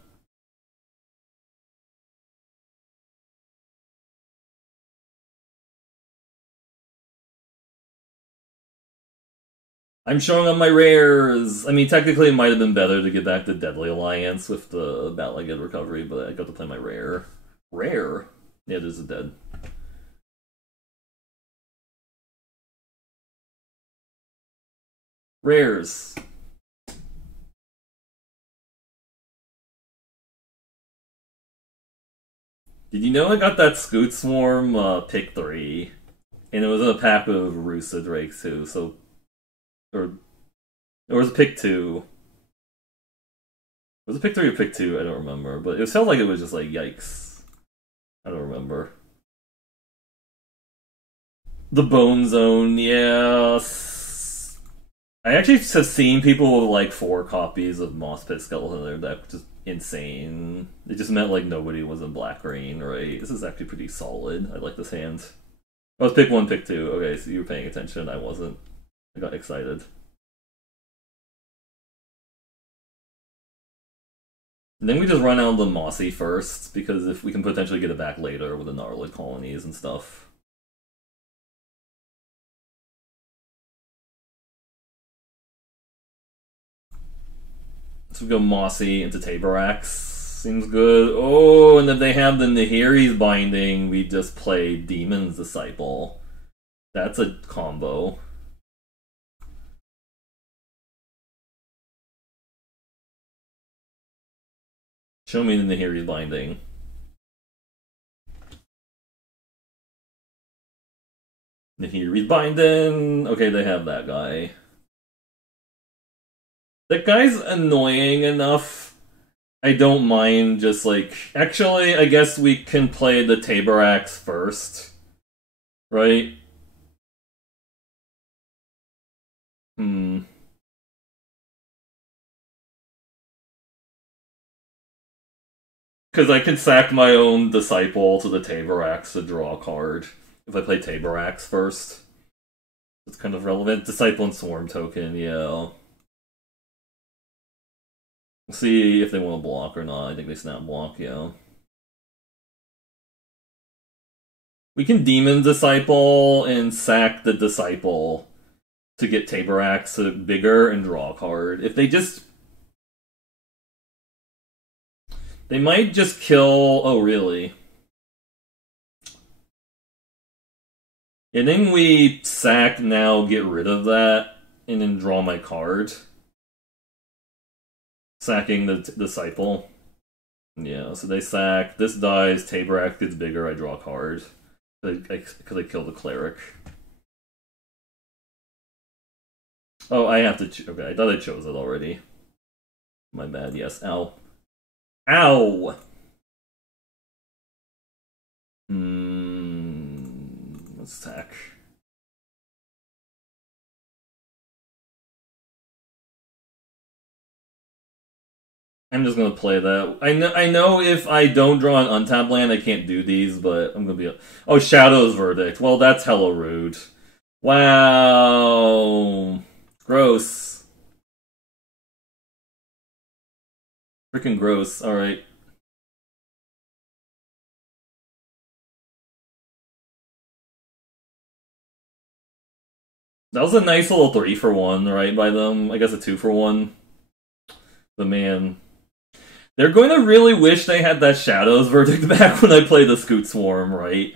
I'm showing on my rares. I mean, technically, it might have been better to get back to Deadly Alliance with the Battle-Like recovery, but I got to play my rare. Rare? Yeah, there's a dead. Rares. Did you know I got that Scoot Swarm pick 3? And it was in a pack of Rusa Drakes too, so... Or was it pick 2? Was it pick 3 or pick 2? I don't remember. But it felt like it was just like, yikes. I don't remember. The Bone Zone, yes. I actually have seen people with like 4 copies of Moss Pit Skeleton in their deck, which is insane. It just meant like nobody was in black-green, right? This is actually pretty solid. I like this hand. Oh, it's pick 1, pick 2. Okay, so you were paying attention. I wasn't. I got excited. And then we just run out the Mossy first, because if we can potentially get it back later with the Gnarlid colonies and stuff. So we go Mossy into Tabarax. Seems good. Oh, and if they have the Nahiri's binding, we just play Demon's Disciple. That's a combo. Show me the Nahiri's binding. Nahiri's binding. Okay, they have that guy. That guy's annoying enough. I don't mind just like... Actually, I guess we can play the Tabarax first. Right? Because I can sack my own Disciple to the Tabarax to draw a card. If I play Tabarax first. It's kind of relevant. Disciple and Swarm token, yeah. We'll see if they want to block or not. I think they snap block, yeah. We can Demon Disciple and sack the Disciple to get Tabarax bigger and draw a card. If they just... They might just kill... Oh, really? And then we sack now, get rid of that, and then draw my card. Sacking the Disciple. Yeah, so they sack. This dies, Tabarax gets bigger, I draw a card. Because I kill the Cleric. Oh, I have to... Okay, I thought I chose it already. My bad, yes. Ow. Ow! Let's attack. I'm just gonna play that. I know if I don't draw an untapped land, I can't do these, but I'm gonna be. Oh, Shadow's Verdict. Well, that's hella rude. Wow. Gross. Freaking gross. Alright. That was a nice little 3-for-1, right, by them. I guess a 2-for-1. But man. They're going to really wish they had that Shadow's Verdict back when I play the Scoot Swarm, right?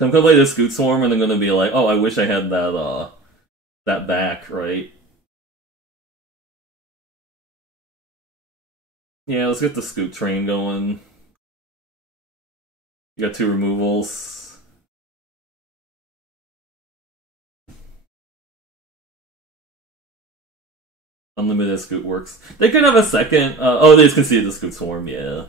I'm gonna play the Scoot Swarm and I'm gonna be like, oh, I wish I had that back, right? Yeah, let's get the Scoot train going. You got 2 removals. Unlimited Scoot works. They could have a second. Oh, they just conceded the Scoot Swarm, yeah.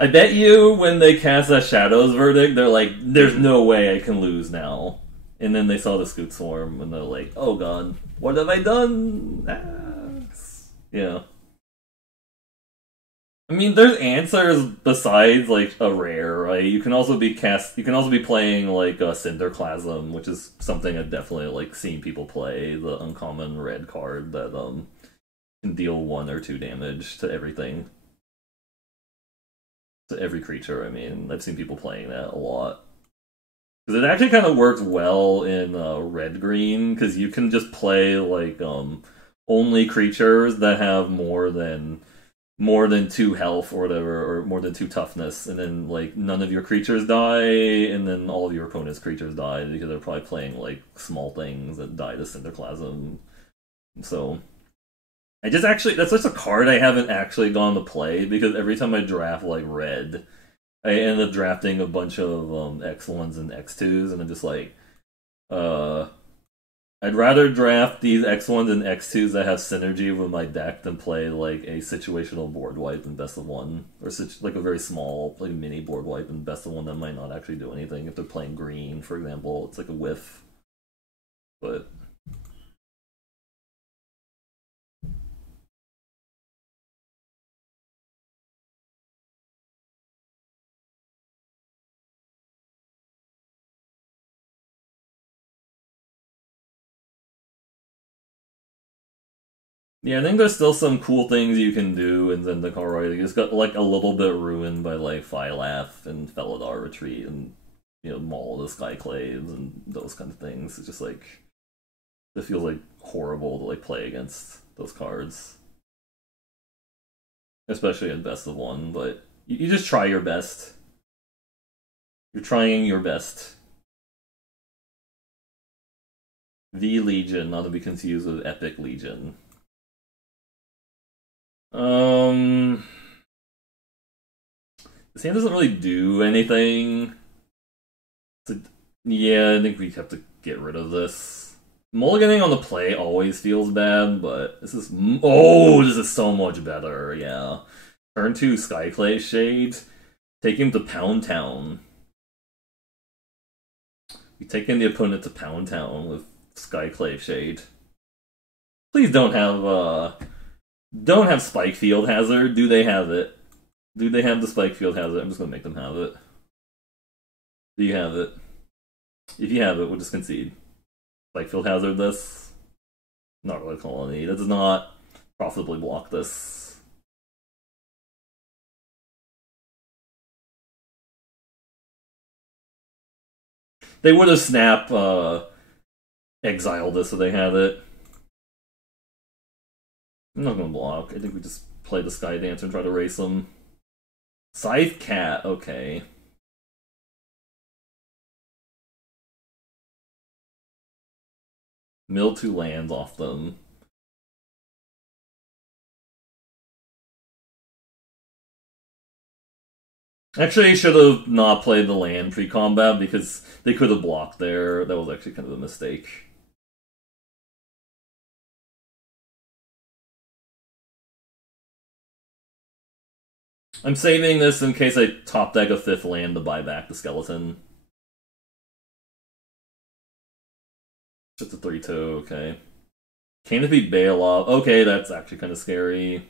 I bet you when they cast that Shadow's Verdict, they're like, there's no way I can lose now. And then they saw the Scoot Swarm and they're like, oh god, what have I done? Ah. Yeah. I mean, there's answers besides like a rare, right? You can also be playing like a Cinderclasm, which is something I've definitely like seen people play. The uncommon red card that can deal 1 or 2 damage to everything, to every creature. I mean, I've seen people playing that a lot because it actually kind of works well in red green because you can just play like only creatures that have more than 2 health or whatever, or more than 2 toughness, and then like none of your creatures die, and then all of your opponent's creatures die because they're probably playing like small things that die to Cinderclasm. So that's such a card I haven't actually gone to play because every time I draft like red, I end up drafting a bunch of X1s and X2s, and I'm just like, I'd rather draft these X1s and X2s that have synergy with my deck than play like a situational board wipe in best of 1, or like a very small, like mini board wipe in best of 1 that might not actually do anything. If they're playing green, for example, it's like a whiff. But yeah, I think there's still some cool things you can do in Zendikar Rising. It's got like a little bit ruined by like Phylath and Felidar Retreat and Maul of the Skyclaves and those kind of things. It's just like it feels like horrible to like play against those cards, especially in best of 1. But you just try your best. You're trying your best. The Legion, not to be confused with Epic Legion. This hand doesn't really do anything. Yeah, I think we have to get rid of this. Mulliganing on the play always feels bad, but this is... Oh, this is so much better, yeah. Turn 2 Skyclave Shade. Take him to Pound Town. We take in the opponent to Pound Town with Skyclave Shade. Please don't have Spike Field Hazard. Do they have it? Do they have the Spike Field Hazard? I'm just gonna make them have it. Do you have it? If you have it, we'll just concede. Spike Field Hazard this. Not really Colony. That does not profitably block this. They would have snap exiled this if they had it. I'm not gonna block. I think we just play the Sky Dancer and try to race them. Scythe Cat, okay. Mill 2 lands off them. Actually, I should have not played the land pre-combat because they could have blocked there. That was actually kind of a mistake. I'm saving this in case I top deck a 5th land to buy back the skeleton. It's a 3-2, okay. Canopy Bailoff. Okay, that's actually kind of scary.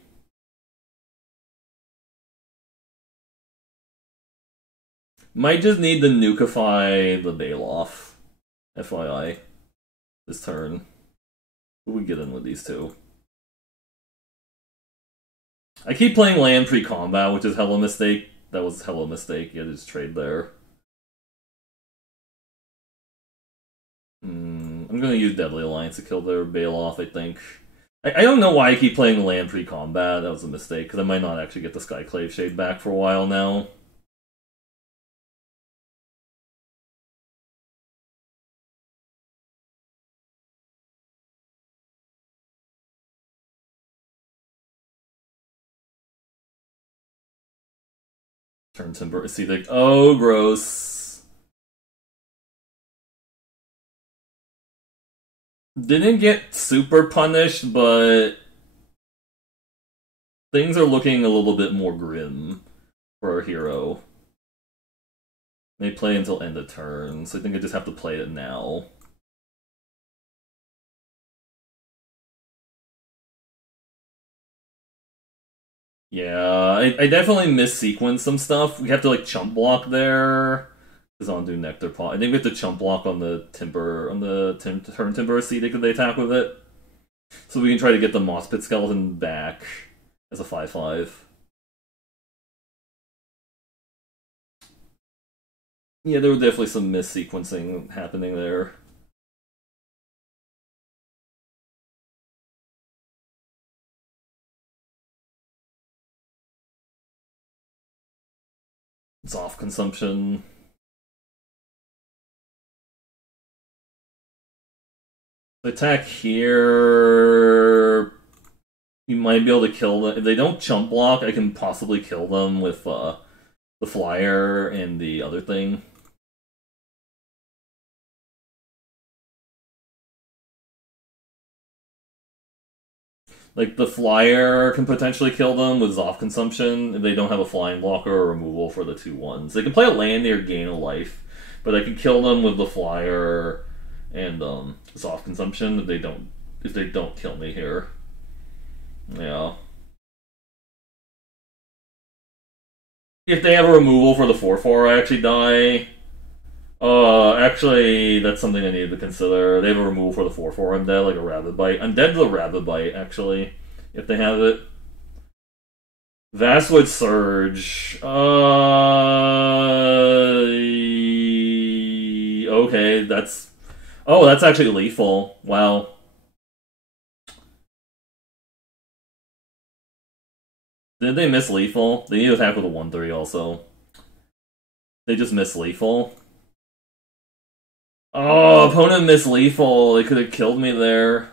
Might just need to nukify the Bailoff. FYI. This turn. We get in with these two. I keep playing land pre-combat, which is hella mistake. That was hella mistake. Yeah, just trade there. I'm gonna use Deadly Alliance to kill their Bailoff, I think. I don't know why I keep playing land pre-combat. That was a mistake, because I might not actually get the Skyclave Shade back for a while now. Turn Timber. See, like, oh, gross. Didn't get super punished, but things are looking a little bit more grim for our hero. They play until end of turn, so I think I just have to play it now. Yeah, I definitely missequenced some stuff. We have to like chump block there. Because I'll do Nectar Pot. I think we have to chump block on the Timber, on the turn Timber Acetic if they attack with it. So we can try to get the Moss Pit Skeleton back as a 5/5. Yeah, there were definitely some missequencing happening there. It's off consumption. Attack here. You might be able to kill them. If they don't chump block, I can possibly kill them with the flyer and the other thing. Like, the flyer can potentially kill them with Zoff consumption if they don't have a flying blocker or removal for the 2/1s. They can play a land or gain a life, but I can kill them with the flyer and Zoff consumption if they don't kill me here. Yeah. If they have a removal for the 4/4, I actually die. Actually, that's something I need to consider. They have a removal for the 4/4 undead, like a Rabbit Bite. I'm dead to the Rabbit Bite, actually, if they have it. Vastwood Surge. Okay, that's... Oh, that's actually lethal. Wow. Did they miss lethal? They need to attack with a 1/3 also. They just missed lethal. Oh, opponent missed lethal. They could have killed me there.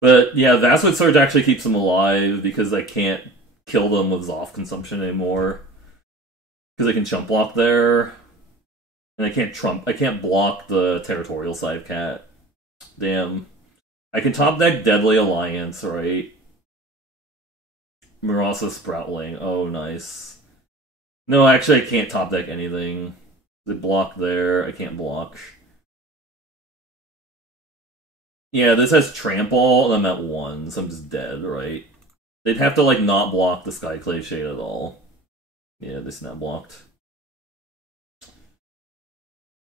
But yeah, Vastwood Surge actually keeps them alive because I can't kill them with Zoff consumption anymore. Because I can chump block there. And I can't block the Territorial Side Cat. Damn. I can top deck Deadly Alliance, right? Murasa Sproutling. Oh, nice. No, actually I can't top deck anything. They block there. I can't block. Yeah, this has Trample, and I'm at 1, so I'm just dead, right? They'd have to, like, not block the Skyclave Shade at all. Yeah, they snap blocked.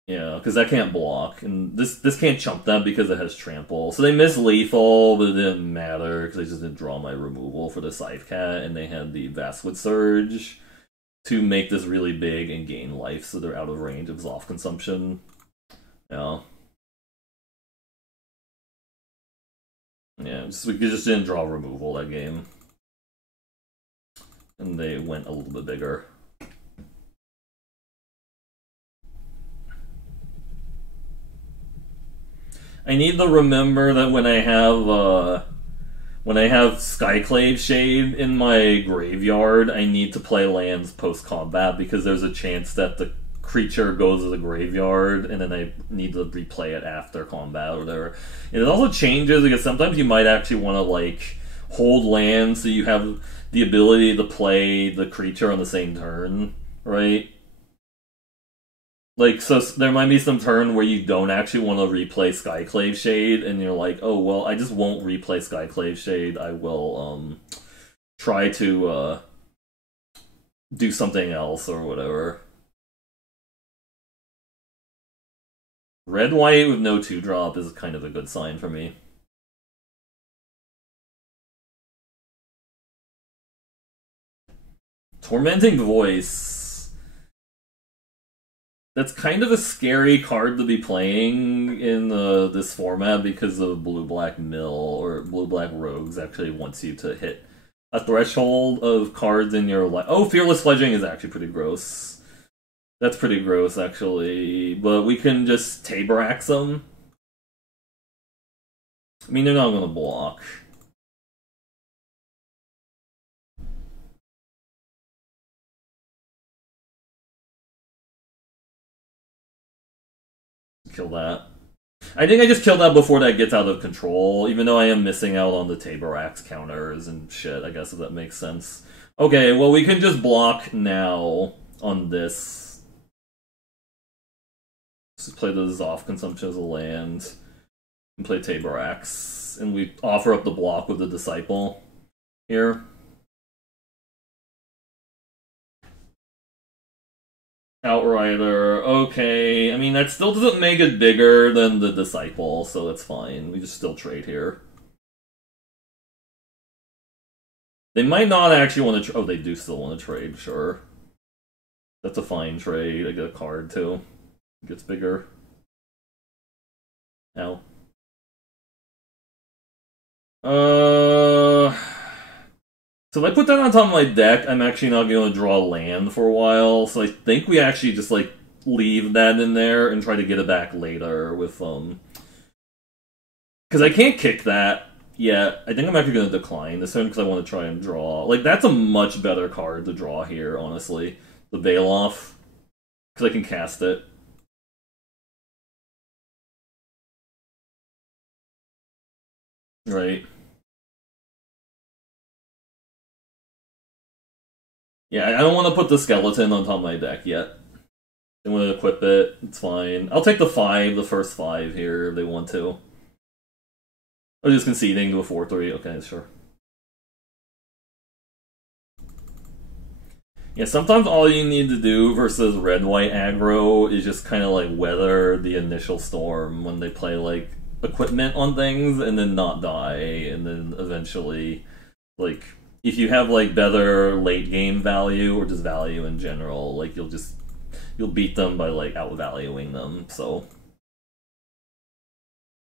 Yeah, because that can't block, and this can't chump them because it has Trample. So they missed lethal, but it didn't matter, because I just didn't draw my removal for the Scythe Cat, and they had the Vastwood Surge to make this really big and gain life, so they're out of range of Zoff consumption. Yeah. Yeah, we just didn't draw removal that game. And they went a little bit bigger. I need to remember that when I have Skyclave Shade in my graveyard, I need to play lands post-combat because there's a chance that the creature goes to the graveyard and then I need to replay it after combat or whatever. And it also changes because sometimes you might actually want to like hold land so you have the ability to play the creature on the same turn, right? Like, so there might be some turn where you don't actually want to replay Skyclave Shade, and you're like, oh, well, I just won't replay Skyclave Shade. I will, try to, do something else or whatever. Red-white with no 2-drop is kind of a good sign for me. Tormenting Voice. That's kind of a scary card to be playing in this format because of blue-black mill, or blue-black rogues actually wants you to hit a threshold of cards in your life. Oh, Fearless Sledging is actually pretty gross. That's pretty gross, actually. But we can just Taberax them. I mean, they're not going to block. Kill that. I think I just killed that before that gets out of control, even though I am missing out on the Taberax counters and shit, I guess, if that makes sense. Okay, well, we can just block now on this. Let's just play the Zoff Consumption as a land and play Taberax. And we offer up the block with the Disciple here. Outrider, okay. I mean, that still doesn't make it bigger than the Disciple, so it's fine. We just still trade here. They might not actually want to... Oh, they do still want to trade, sure. That's a fine trade. I get a card, too. It gets bigger. Ow. So if I put that on top of my deck, I'm actually not going to draw land for a while, so I think we actually just, like, leave that in there and try to get it back later with, because I can't kick that yet. I think I'm actually going to decline this turn because I want to try and draw. Like, that's a much better card to draw here, honestly. The Veil Off. Because I can cast it. Right. Yeah, I don't want to put the skeleton on top of my deck yet. They want to equip it, it's fine. I'll take the first 5 here if they want to. I'm just conceding to a 4-3, okay, sure. Yeah, sometimes all you need to do versus red-white aggro is just kind of like weather the initial storm when they play like equipment on things and then not die, and then eventually, like, if you have like better late game value or just value in general, like you'll beat them by like outvaluing them. So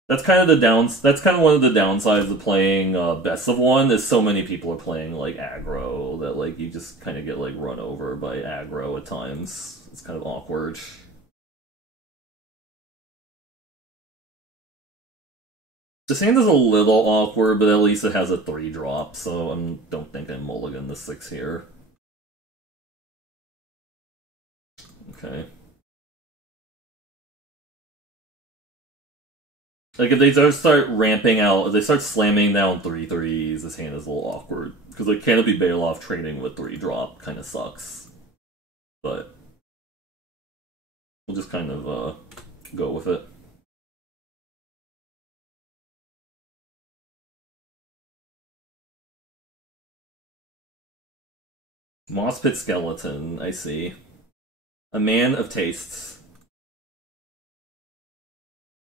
that's kind of that's kind of one of the downsides of playing best of one, is so many people are playing like aggro that like you just kind of get like run over by aggro at times. It's kind of awkward. This hand is a little awkward, but at least it has a 3-drop, so I don't think I mulligan the 6 here. Okay. Like, if they start ramping out, if they start slamming down 3/3s, this hand is a little awkward. Because, like, Canopy Bailoff trading with 3-drop kind of sucks. But we'll just kind of go with it. Moss Pit Skeleton, I see. A Man of Tastes.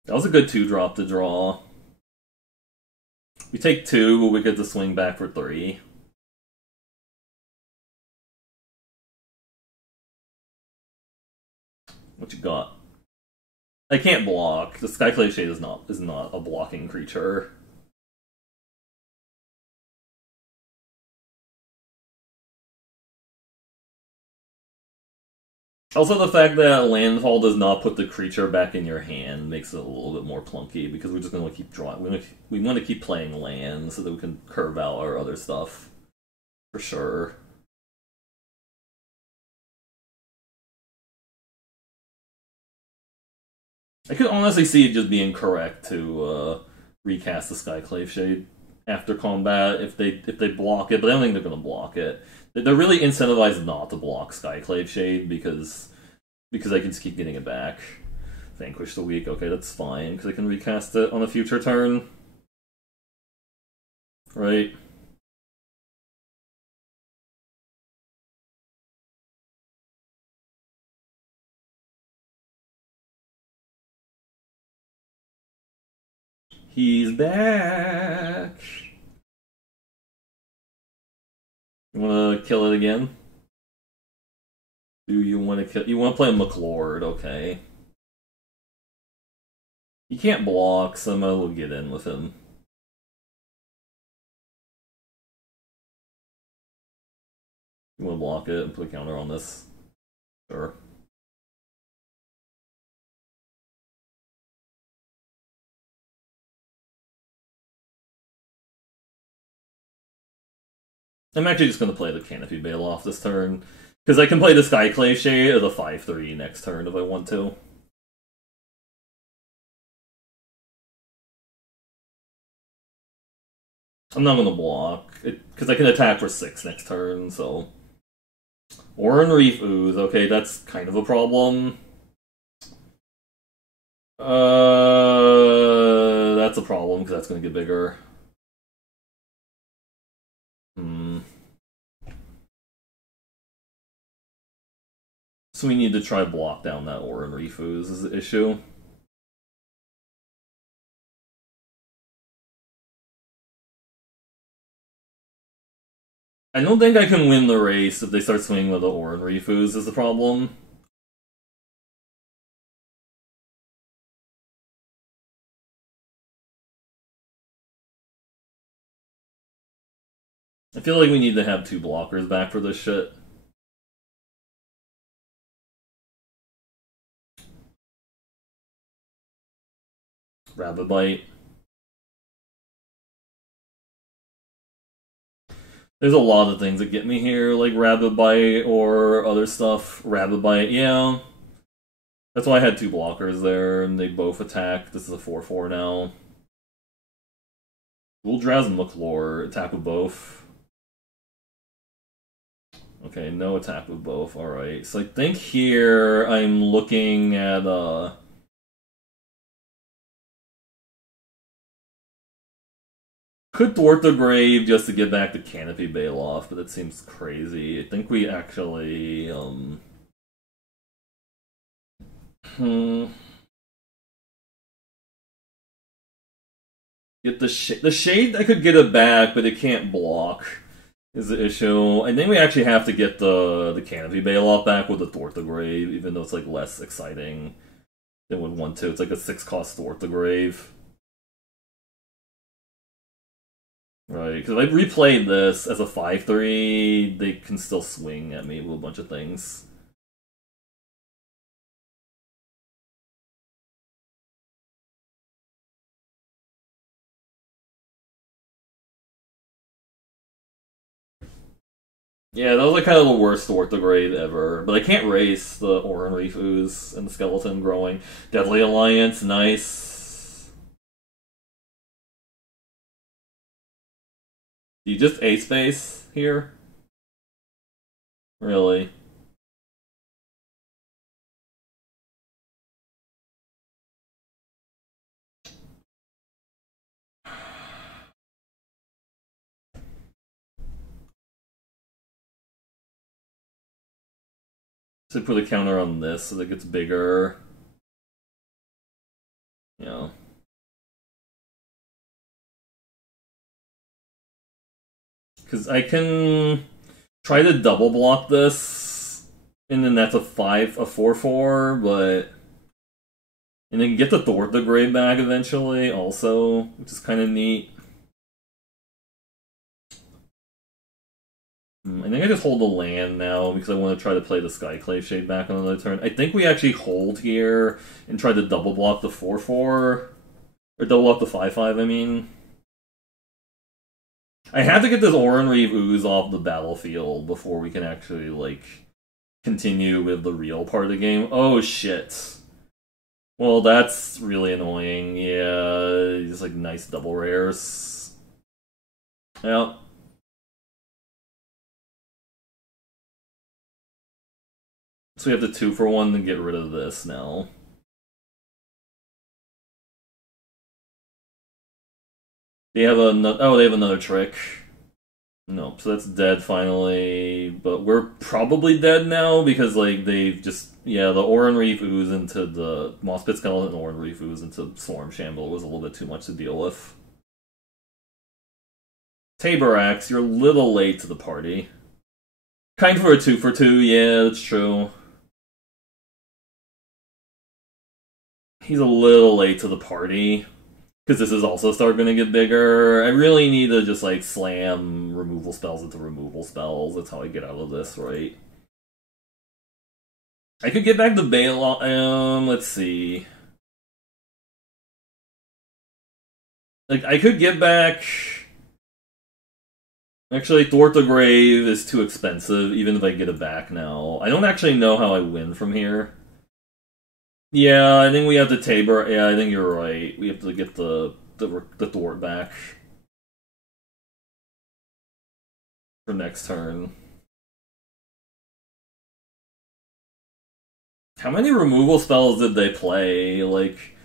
That was a good 2-drop to draw. We take 2, we get to swing back for 3. What you got? I can't block. The Skyclave Shade is not a blocking creature. Also, the fact that landfall does not put the creature back in your hand makes it a little bit more clunky, because we're just going to keep drawing. We want to keep playing land so that we can curve out our other stuff. For sure. I could honestly see it just being correct to recast the Skyclave Shade after combat if they block it, but I don't think they're going to block it. They're really incentivized not to block Skyclave Shade because Because I can just keep getting it back. Vanquish the weak. Okay, that's fine, because I can recast it on a future turn. Right? He's back! You wanna kill it again? Do you wanna kill... You wanna play McLord, okay. He can't block, so I might as well get in with him. You wanna block it and put a counter on this? Sure. I'm actually just going to play the Canopy Bale off this turn. Because I can play the Skyclave Shade or the 5/3 next turn if I want to. I'm not going to block, because I can attack for 6 next turn, so... Oran Reef Ooze, okay, that's kind of a problem. That's a problem, because that's going to get bigger. So we need to try block down that Oran Reef Ooze is the issue. I don't think I can win the race if they start swinging with the Oran Reef Ooze is the problem. I feel like we need to have 2 blockers back for this shit. Rabbit Bite. There's a lot of things that get me here, like Rabbit Bite or other stuff. Rabbit Bite, yeah. That's why I had 2 blockers there, and they both attack. This is a 4/4 now. Ghoul Drowse and McLore attack with both. Okay, no attack with both. Alright, so I think here I'm looking at, could thwart the grave just to get back the Canopy Bale off, but that seems crazy. I think we actually, Get the shade, I could get it back, but it can't block, is the issue. I think we actually have to get the Canopy Bale off back with the Thwart the Grave, even though it's like less exciting than would want to. It's like a 6-cost Thwart the Grave. Right, because if I replayed this as a 5/3, they can still swing at me with a bunch of things. Yeah, that was like kind of the worst Thwart the Grave ever. But I can't race the Oran Reef Ooze and the Skeleton growing. Deadly Alliance, nice. You just A-space here? Really? So put a counter on this so that it gets bigger. Yeah. Because I can try to double block this, and then that's a 4/4, but... And then get the Thwart the Grave back eventually, also, which is kind of neat. I think I just hold the land now because I want to try to play the Skyclave Shade back on another turn. I think we actually hold here and try to double block the 4/4. Or double block the 5/5, I mean. I have to get this Oran Reef Ooze off the battlefield before we can actually, like, continue with the real part of the game. Oh, shit. Well, that's really annoying. Yeah, just, like, nice double rares. Yeah. So we have the 2-for-1 to get rid of this now. They have they have another trick. Nope, so that's dead finally. But we're probably dead now because like they've just the Oran Reef ooze into the Moss Pit Skeleton and Oran Reef ooze into Swarm Shambler was a little bit too much to deal with. Tabarax, you're a little late to the party. Kind for a 2-for-2, yeah, that's true. He's a little late to the party. Because this is also starting to get bigger. I really need to just, like, slam removal spells into removal spells. That's how I get out of this, right? I could get back to Balon. Let's see. Like, I could get back... Actually, Thwart the Grave is too expensive, even if I get it back now. I don't actually know how I win from here. Yeah, I think we have to Tabor. Yeah, I think you're right. We have to get the Thwart back for next turn. How many removal spells did they play? Like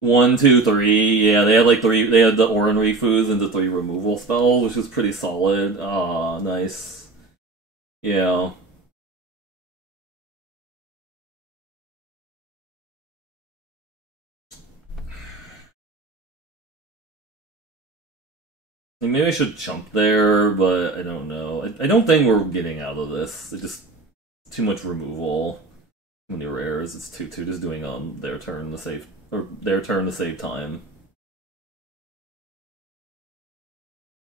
1, 2, 3. Yeah, they had like 3. They had the Oran Refus into 3 removal spells, which was pretty solid. Ah, nice. Yeah. Maybe I should chump there, but I don't know. I don't think we're getting out of this. It's just too much removal. Too many rares. It's 2/2 just doing on their turn to save time.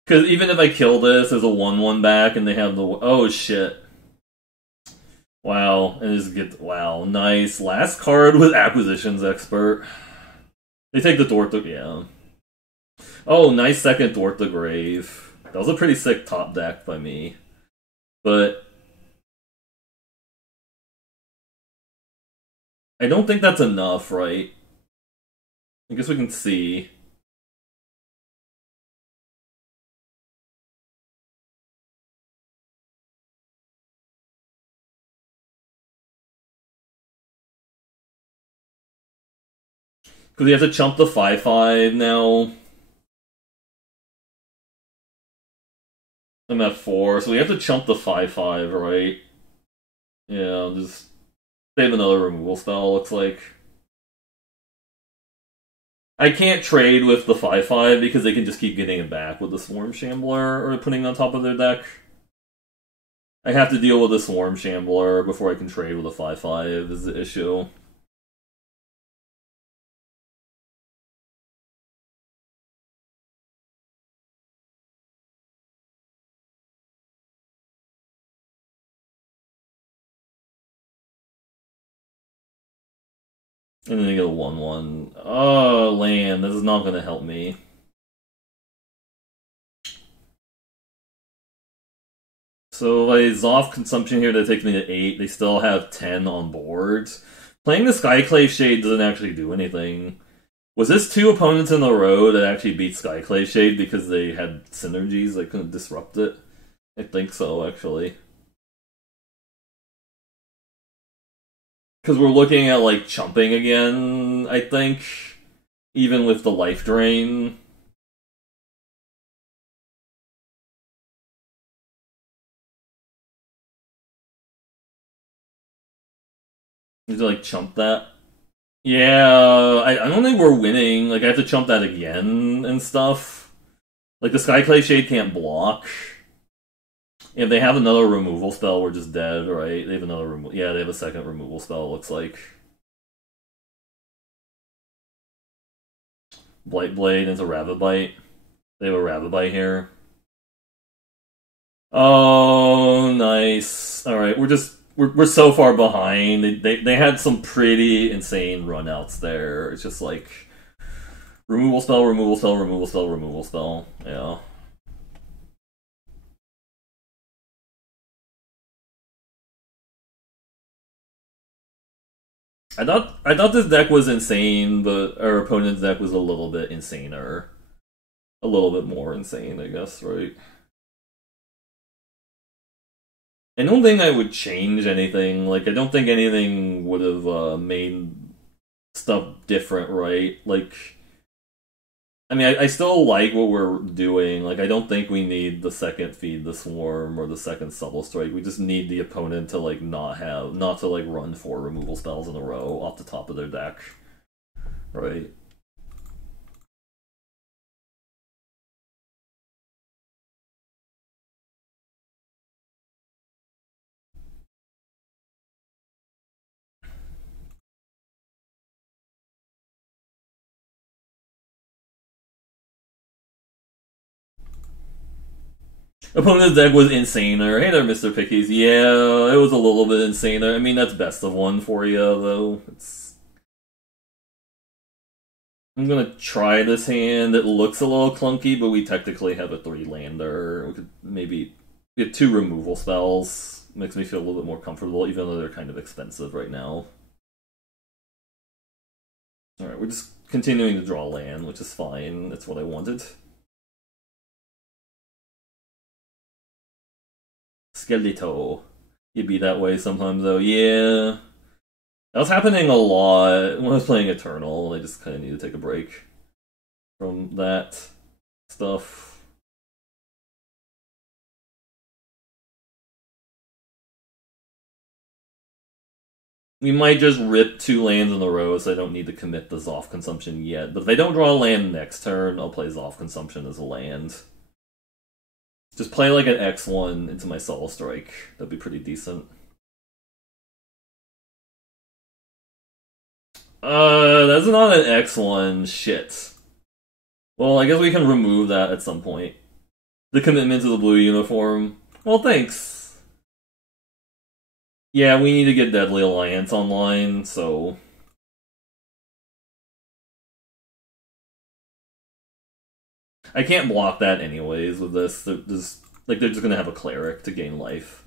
Because even if I kill this, there's a 1/1 back, and they have the oh shit. Wow, and just get wow, nice. Last card with Acquisitions Expert. They take the Thwart, yeah. Oh, nice second Thwart the Grave. That was a pretty sick top deck by me. But I don't think that's enough, right? I guess we can see. Because we have to chump the 5/5 now. I'm at 4, so we have to chump the 5/5, right? Yeah, just they have another removal spell, looks like. I can't trade with the 5/5 because they can just keep getting it back with the Swarm Shambler or putting it on top of their deck. I have to deal with the Swarm Shambler before I can trade with a 5/5 is the issue. And then they get a 1/1. Oh, land. This is not going to help me. So if I Zoff consumption here, that takes me to 8. They still have 10 on board. Playing the Skyclave Shade doesn't actually do anything. Was this 2 opponents in a row that actually beat Skyclave Shade because they had synergies that couldn't disrupt it? I think so, actually. Because we're looking at, like, chumping again, I think. Even with the life drain. Need to, like, chump that. Yeah, I don't think we're winning. Like, I have to chump that again and stuff. Like, the Skyclave Shade can't block. If they have another removal spell, we're just dead, right? They have another removal. Yeah, they have a second removal spell, looks like. Blight Blade into Rabbit Bite. They have a Rabbit Bite here. Oh, nice. Alright, we're so far behind. They had some pretty insane runouts there. It's just like removal spell, removal spell, removal spell, removal spell. Yeah. I thought this deck was insane, but our opponent's deck was a little bit insaner. A little bit more insane, I guess, right? I don't think I would change anything. Like, I don't think anything would have made stuff different, right? Like, I mean, I still like what we're doing. Like, I don't think we need the second Feed the Swarm or the second Subtle Strike. We just need the opponent to, like, not to, like, run 4 removal spells in a row off the top of their deck. Right? Opponent's deck was insaner. Hey there, Mr. Pickies. Yeah, it was a little bit insaner. I mean, that's best of 1 for you, though. I'm gonna try this hand. It looks a little clunky, but we technically have a 3-lander. We could maybe get 2 removal spells. Makes me feel a little bit more comfortable, even though they're kind of expensive right now. Alright, we're just continuing to draw land, which is fine. That's what I wanted. Skeleto. You'd be that way sometimes, though. Yeah. That was happening a lot when I was playing Eternal. I just kind of need to take a break from that stuff. We might just rip 2 lands in a row, so I don't need to commit the Zoff consumption yet. But if I don't draw a land next turn, I'll play Zoff consumption as a land. Just play like an X1 into my Subtle Strike. That'd be pretty decent. That's not an X1. Shit. Well, I guess we can remove that at some point. The commitment to the blue uniform. Well, thanks. Yeah, we need to get Deadly Alliance online, so... I can't block that anyways with this. They're just gonna have a Cleric to gain life.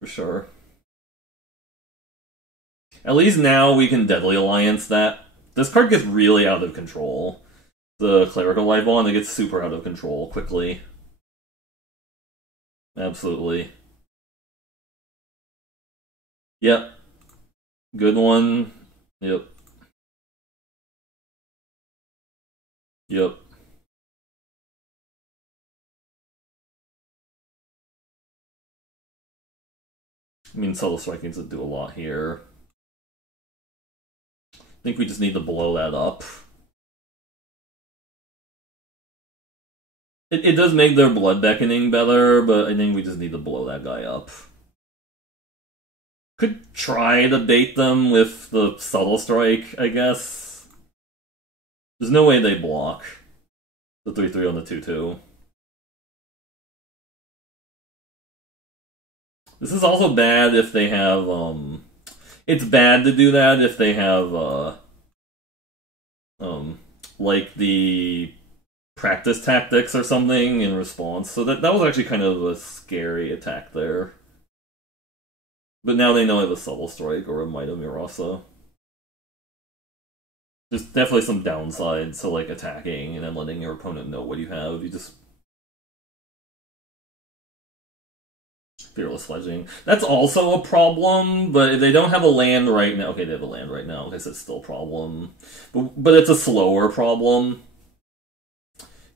For sure. At least now we can Deadly Alliance that. This card gets really out of control. The Clerical Life Bond, it gets super out of control quickly. Absolutely. Yep. Good one. Yep. Yep. I mean, Subtle Striking's to do a lot here. I think we just need to blow that up. It does make their Blood Beckoning better, but I think we just need to blow that guy up. Could try to bait them with the Subtle Strike, I guess. There's no way they block the 3/3 on the 2/2. This is also bad if they have, It's bad to do that if they have, like the practice tactics or something in response. So that was actually kind of a scary attack there. But now they know I have a Subtle Strike or a Might of Mirasa. There's definitely some downsides to like attacking and then letting your opponent know what you have. You just Fearless Sledging. That's also a problem, but they don't have a land right now. Okay, they have a land right now. I guess it's still a problem. But it's a slower problem.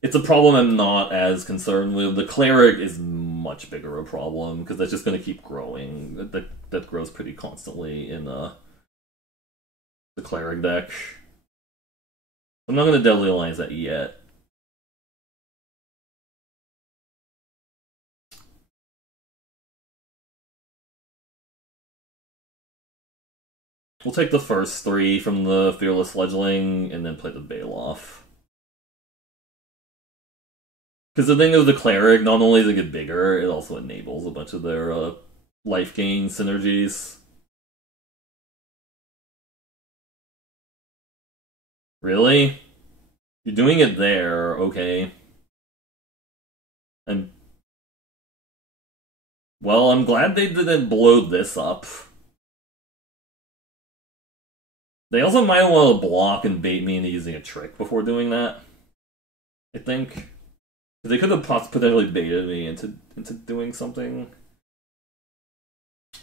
It's a problem I'm not as concerned with. The Cleric is much bigger a problem, because that's just going to keep growing. That grows pretty constantly in the Cleric deck. I'm not going to Deadly Alliance that yet. We'll take the first 3 from the Fearless Fledgling, and then play the Baloff. Because the thing is, the Cleric, not only does it get bigger, it also enables a bunch of their life gain synergies. Really? You're doing it there, okay. Well, I'm glad they didn't blow this up. They also might want to block and bait me into using a trick before doing that. I think. They could have potentially baited me into doing something.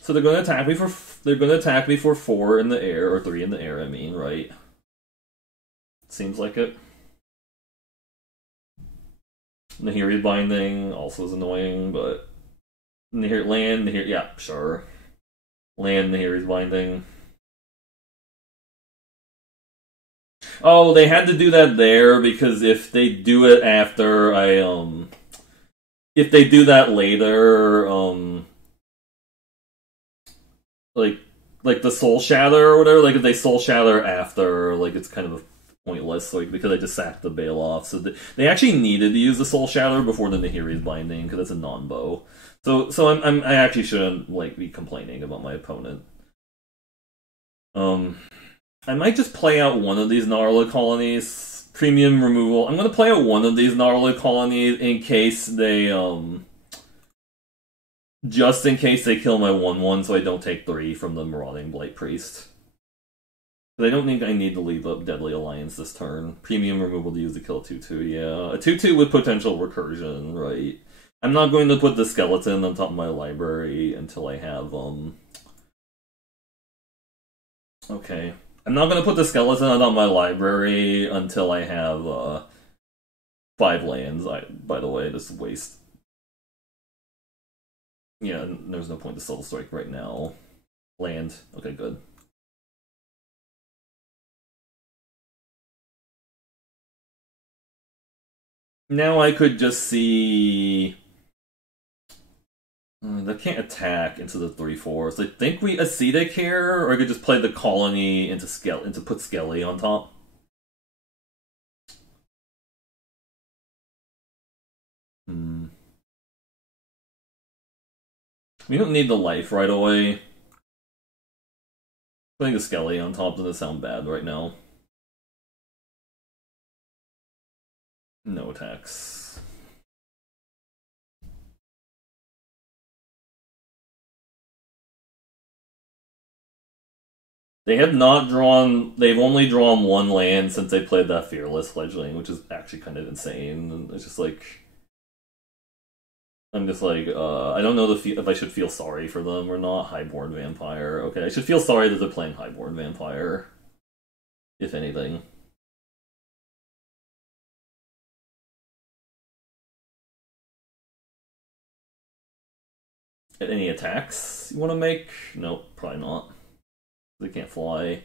So they're going to attack me for 4 in the air, or 3 in the air. I mean, right? Seems like it. Nahiri's Binding also is annoying, but land, Nahiri, yeah, sure. Land, Nahiri's Binding. Oh, they had to do that there because if they do it after if they do that later, like the Soul Shatter or whatever, like if they Soul Shatter after, like it's kind of pointless, like because I just sacked the Bale off. So they actually needed to use the Soul Shatter before the Nahiri's Binding because it's a non-bow. So I actually shouldn't like be complaining about my opponent. I might just play out one of these Gnarla colonies. Premium removal. I'm gonna play out one of these Gnarla colonies in case they just in case they kill my 1/1, so I don't take 3 from the Marauding Blight Priest. But I don't think I need to leave up Deadly Alliance this turn. Premium removal to use to kill a 2/2, yeah. A 2/2 with potential recursion, right. I'm not going to put the skeleton on top of my library until I have, okay. I'm not going to put the skeleton on top of my library until I have, 5 lands, by the way, this is waste. Yeah, there's no point to Soul Strike right now. Land. Okay, good. Now I could just see... They can't attack into the 3/4. So I think we Ascetic here, or I could just play the colony into put Skelly on top. We don't need the life right away. Putting a Skelly on top doesn't sound bad right now. No attacks. They have not drawn... They've only drawn 1 land since they played that Fearless Fledgling, which is actually kind of insane. It's just like... I'm just like, I don't know if I should feel sorry for them or not. Highborn Vampire. Okay, I should feel sorry that they're playing Highborn Vampire. If anything. Any attacks you want to make? Nope, probably not. They can't fly.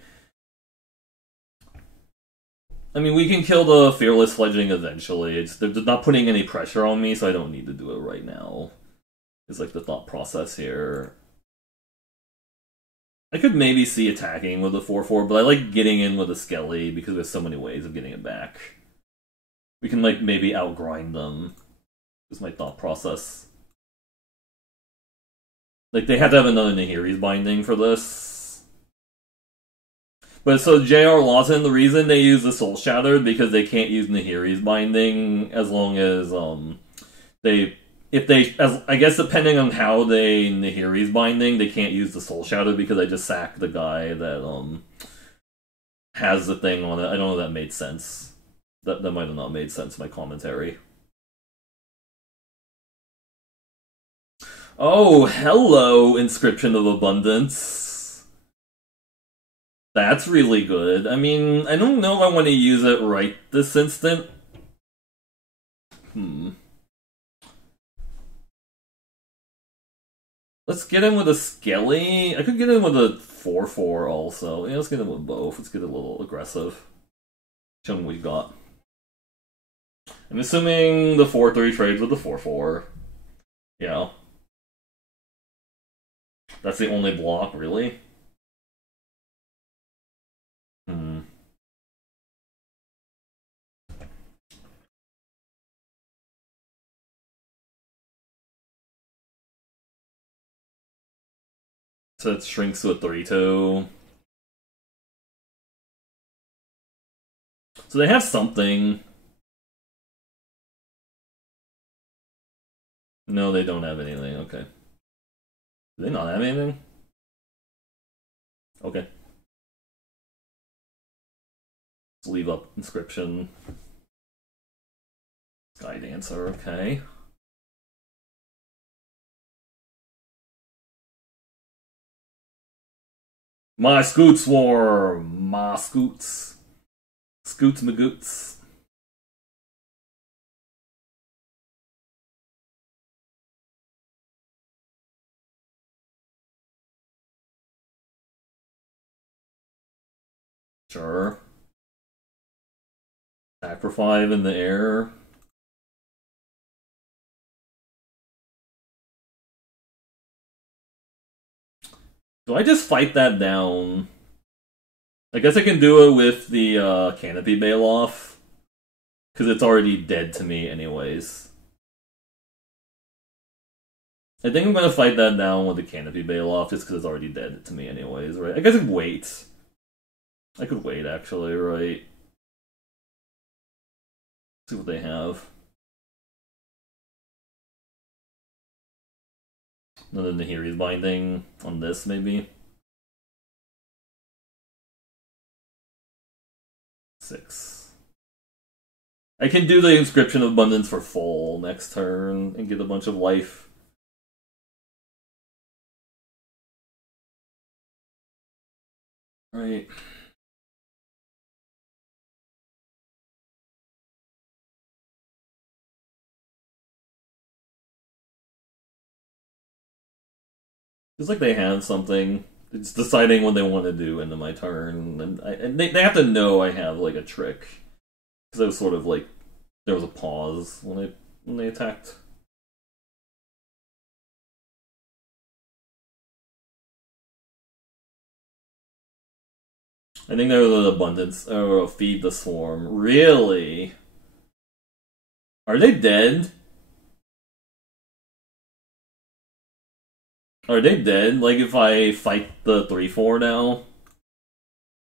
I mean, we can kill the Fearless Fledgling eventually. They're not putting any pressure on me, so I don't need to do it right now. It's like the thought process here. I could maybe see attacking with a 4/4, but I like getting in with a Skelly because there's so many ways of getting it back. We can, like, maybe outgrind them. Is my thought process. Like, they have to have another Nahiri's Binding for this. But so J.R. Lawson, the reason they use the Soul Shattered because they can't use Nahiri's Binding as long as I guess depending on how they Nahiri's Binding, they can't use the Soul Shattered because I just sacked the guy that has the thing on it. I don't know if that made sense. That might have not made sense in my commentary. Oh, hello, Inscription of Abundance. That's really good. I mean, I don't know if I want to use it right this instant. Let's get in with a Skelly. I could get in with a 4/4 also. Yeah, let's get in with both. Let's get a little aggressive. Show them what we got. I'm assuming the 4/3 trades with the 4/4. Yeah. That's the only block, really? So it shrinks to a 3/2. So they have something. No, they don't have anything. Okay. Do they not have anything? Okay. Let's leave up Inscription. Sky Dancer, okay. My scoots swarm! My scoots. Scoots magoots. Sure. Attack for 5 in the air. Do I just fight that down? I guess I can do it with the Canopy Bailoff. Because it's already dead to me anyways. I think I'm going to fight that down with the Canopy Bailoff just because it's already dead to me anyways, right? I guess I could wait. I could wait, actually, right? See what they have. Another Nahiri's Binding on this, maybe. 6. I can do the Inscription of Abundance for full next turn and get a bunch of life. Right. It's like they have something. It's deciding what they want to do into my turn, and they have to know I have like a trick. Because I was sort of like there was a pause when they attacked. I think there was an abundance or feed the swarm. Really? Are they dead? Are they dead? Like if I fight the 3/4 now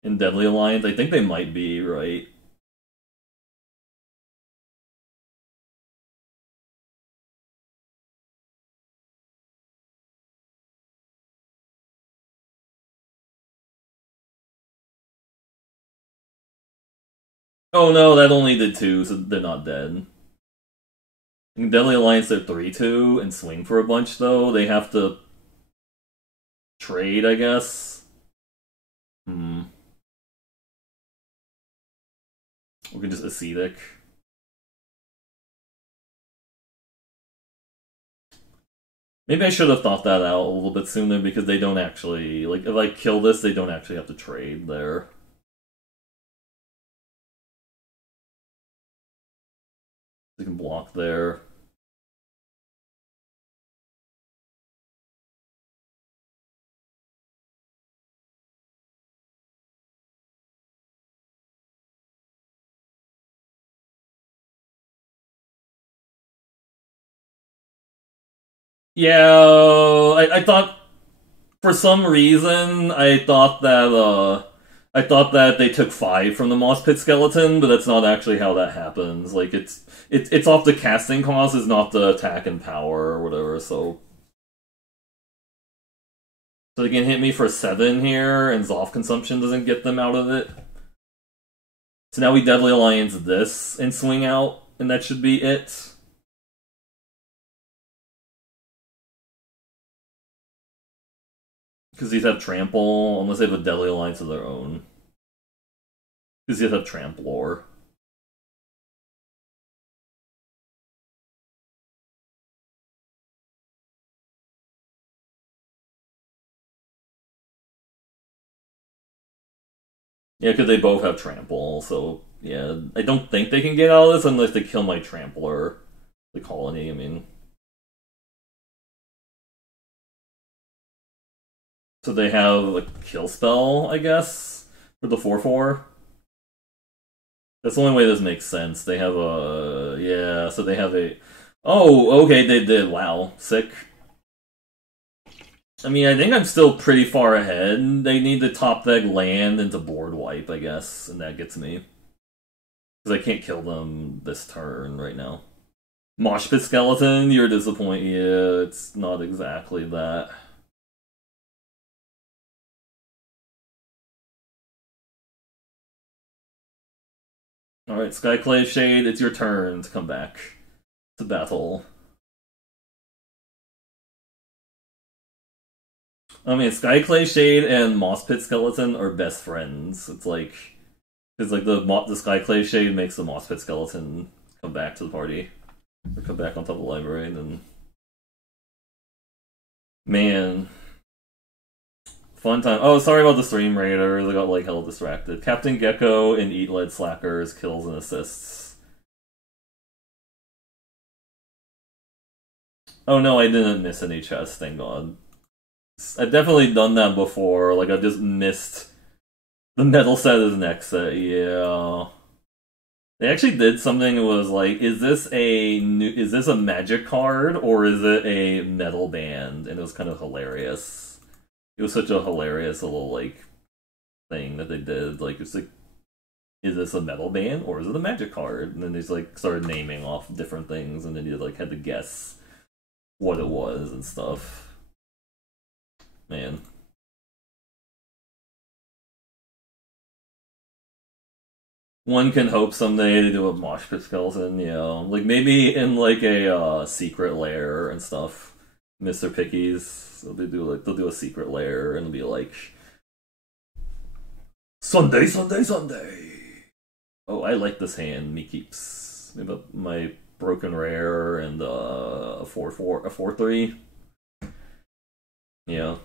in Deadly Alliance, I think they might be, right? Oh no, that only did 2, so they're not dead. In Deadly Alliance, they're 3/2 and swing for a bunch, though. They have to trade, I guess. We can just Ascetic. Maybe I should have thought that out a little bit sooner because they don't actually... Like, if I kill this, they don't actually have to trade there. They can block there. Yeah, I thought for some reason I thought that they took 5 from the Moss Pit skeleton, but that's not actually how that happens. Like it's off the casting cost, is not the attack and power or whatever. So they can hit me for 7 here, and Zoff consumption doesn't get them out of it. So now we Deadly Alliance this and swing out, and that should be it. Because these have trample, unless they have a Deadly Alliance of their own. Because these have trample lore. Yeah, because they both have trample, so yeah, I don't think they can get out of this unless they kill my trampler. The colony, I mean. So they have a kill spell, I guess, for the 4/4. That's the only way this makes sense. They have a... Yeah, so they have a... Oh, okay, they did. Wow, sick. I mean, I think I'm still pretty far ahead. They need to top deck land into board wipe, I guess, and that gets me. Because I can't kill them this turn right now. Mosh Pit Skeleton, you're disappointed. Yeah, it's not exactly that. Alright, Skyclave Shade, it's your turn to come back to battle. I mean, Skyclay Shade and Moss Pit Skeleton are best friends. It's like, because like the Skyclay Shade makes the Moss Pit Skeleton come back to the party, or come back on top of the library, and then man, fun time. Oh, sorry about the stream raiders. I got like hella distracted. Captain Gecko and Eat Lead Slackers kills and assists. Oh no, I didn't miss any chests, thank God. I've definitely done that before, like I've just missed the metal set is next set, yeah. They actually did something that was like, is this a magic card or is it a metal band? And it was kind of hilarious. It was such a hilarious little like thing that they did. Like it's like, is this a metal band or is it a magic card? And then they just like started naming off different things, and then you like had to guess what it was and stuff. Man. One can hope someday to do a mosh pit skeleton, you know, like maybe in like a secret lair and stuff. Mr. Pickies, so they'll do a secret lair and it'll be like Sunday, Sunday, Sunday. Oh, I like this hand. Me keeps maybe my broken rare and a 4/3. Yeah.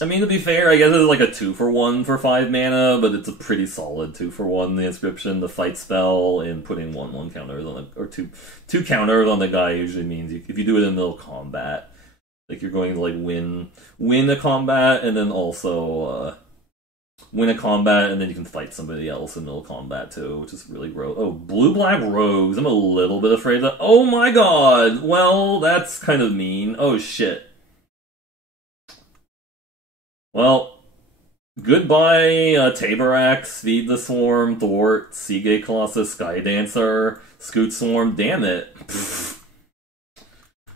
I mean, to be fair, I guess it's like a 2-for-1 for 5 mana, but it's a pretty solid 2-for-1. The inscription, the fight spell, and putting 1/1 counters on it, or two counters on the guy usually means if you do it in middle combat, like you're going to like win a combat, and then also win a combat, and then you can fight somebody else in middle combat too, which is really gross. Oh, blue-black rogues. I'm a little bit afraid of that. Oh my god! Well, that's kind of mean. Oh shit. Well, goodbye, Taberax, Feed the Swarm, Thwart, Seagate Colossus, Skydancer, Scoot Swarm, damn it.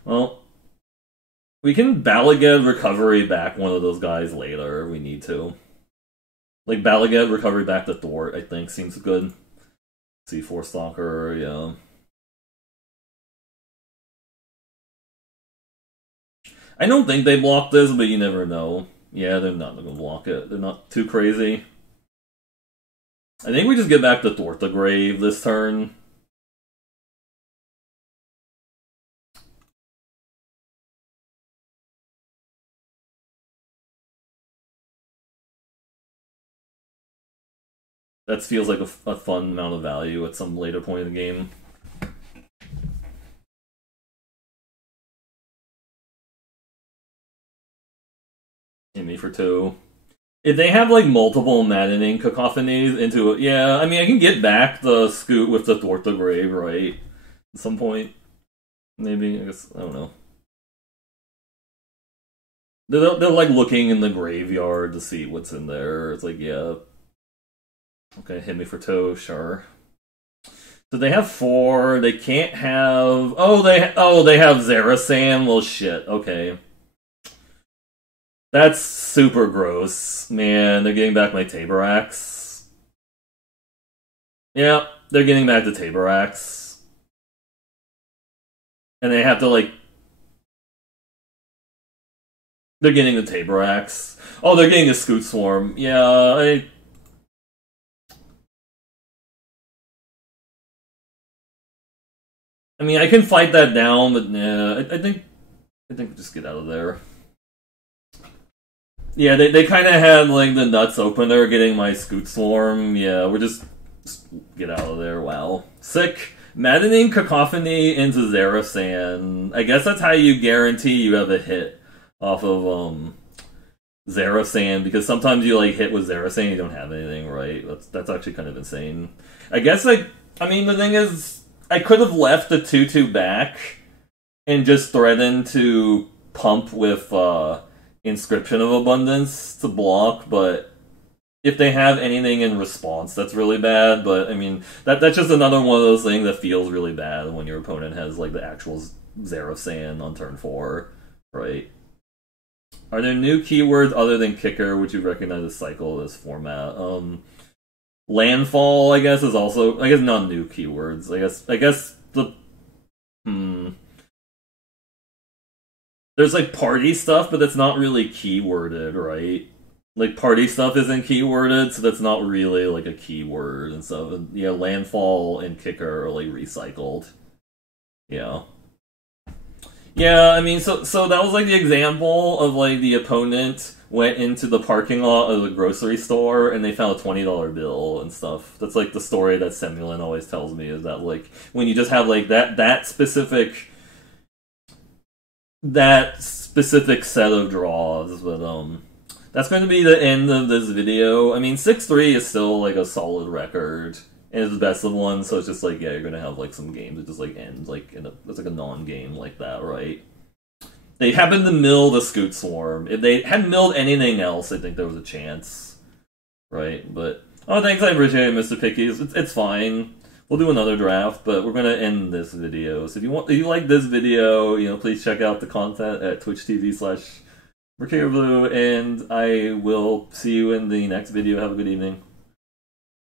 Well, we can Balaget Recovery back one of those guys later if we need to. Like, Balaget Recovery back to Thwart, I think, seems good. C4 Stalker, yeah. I don't think they blocked this, but you never know. Yeah, they're not going to block it. They're not too crazy. I think we just get back to Thwart the Grave this turn. That feels like a fun amount of value at some later point in the game. Me for 2. If they have like multiple maddening cacophonies into it, yeah, I mean I can get back the Scoot with the Thwart the Grave, right? At some point. Maybe, I guess, I don't know. They're like looking in the graveyard to see what's in there. It's like, yeah. Okay, hit me for 2, sure. So they have 4, they can't have... Oh, they have Zerasan? Well, shit, okay. That's super gross. Man, they're getting back my Taberax. Yeah, they're getting back the Taberax. And they have to, like... They're getting the Taberax. Oh, they're getting a Scoot Swarm. Yeah, I mean, I can fight that down, but nah, I think just get out of there. Yeah, they kind of had, like, the nuts open. They were getting my Scoot Swarm. Yeah, we're just get out of there. Wow. Sick. Maddening Cacophony into Zerasan. I guess that's how you guarantee you have a hit off of, Zerasan, because sometimes you, like, hit with Zerasan, you don't have anything, right? That's actually kind of insane. I guess, like, I mean, the thing is, I could have left the 2/2 back and just threatened to pump with, Inscription of Abundance to block, but if they have anything in response, that's really bad. But I mean, that's just another one of those things that feels really bad when your opponent has like the actual Zerasan on turn 4, right? Are there new keywords other than kicker which you recognize as cycle this format? Landfall, I guess, is also, I guess, not new keywords. I guess the there's like party stuff, but that's not really keyworded, right? Like party stuff isn't keyworded, so that's not really like a keyword and stuff. And, yeah, landfall and kicker are like recycled. Yeah. Yeah, I mean, so that was like the example of like the opponent went into the parking lot of the grocery store and they found a $20 bill and stuff. That's like the story that Semulin always tells me, is that like when you just have like that specific set of draws. But that's going to be the end of this video. I mean, 6-3 is still like a solid record. And it's the best of one, so it's just like, yeah, you're gonna have like some games that just like end like it's like a non-game like that, right? They happened to mill the Scoot Swarm. If they hadn't milled anything else, I think there was a chance, right? But oh, thanks, I appreciate it, Mr. Pickies. It's fine. We'll do another draft, but we're gonna end this video. So if you like this video, you know, please check out the content at twitch.tv/MercurioBlue, and I will see you in the next video. Have a good evening.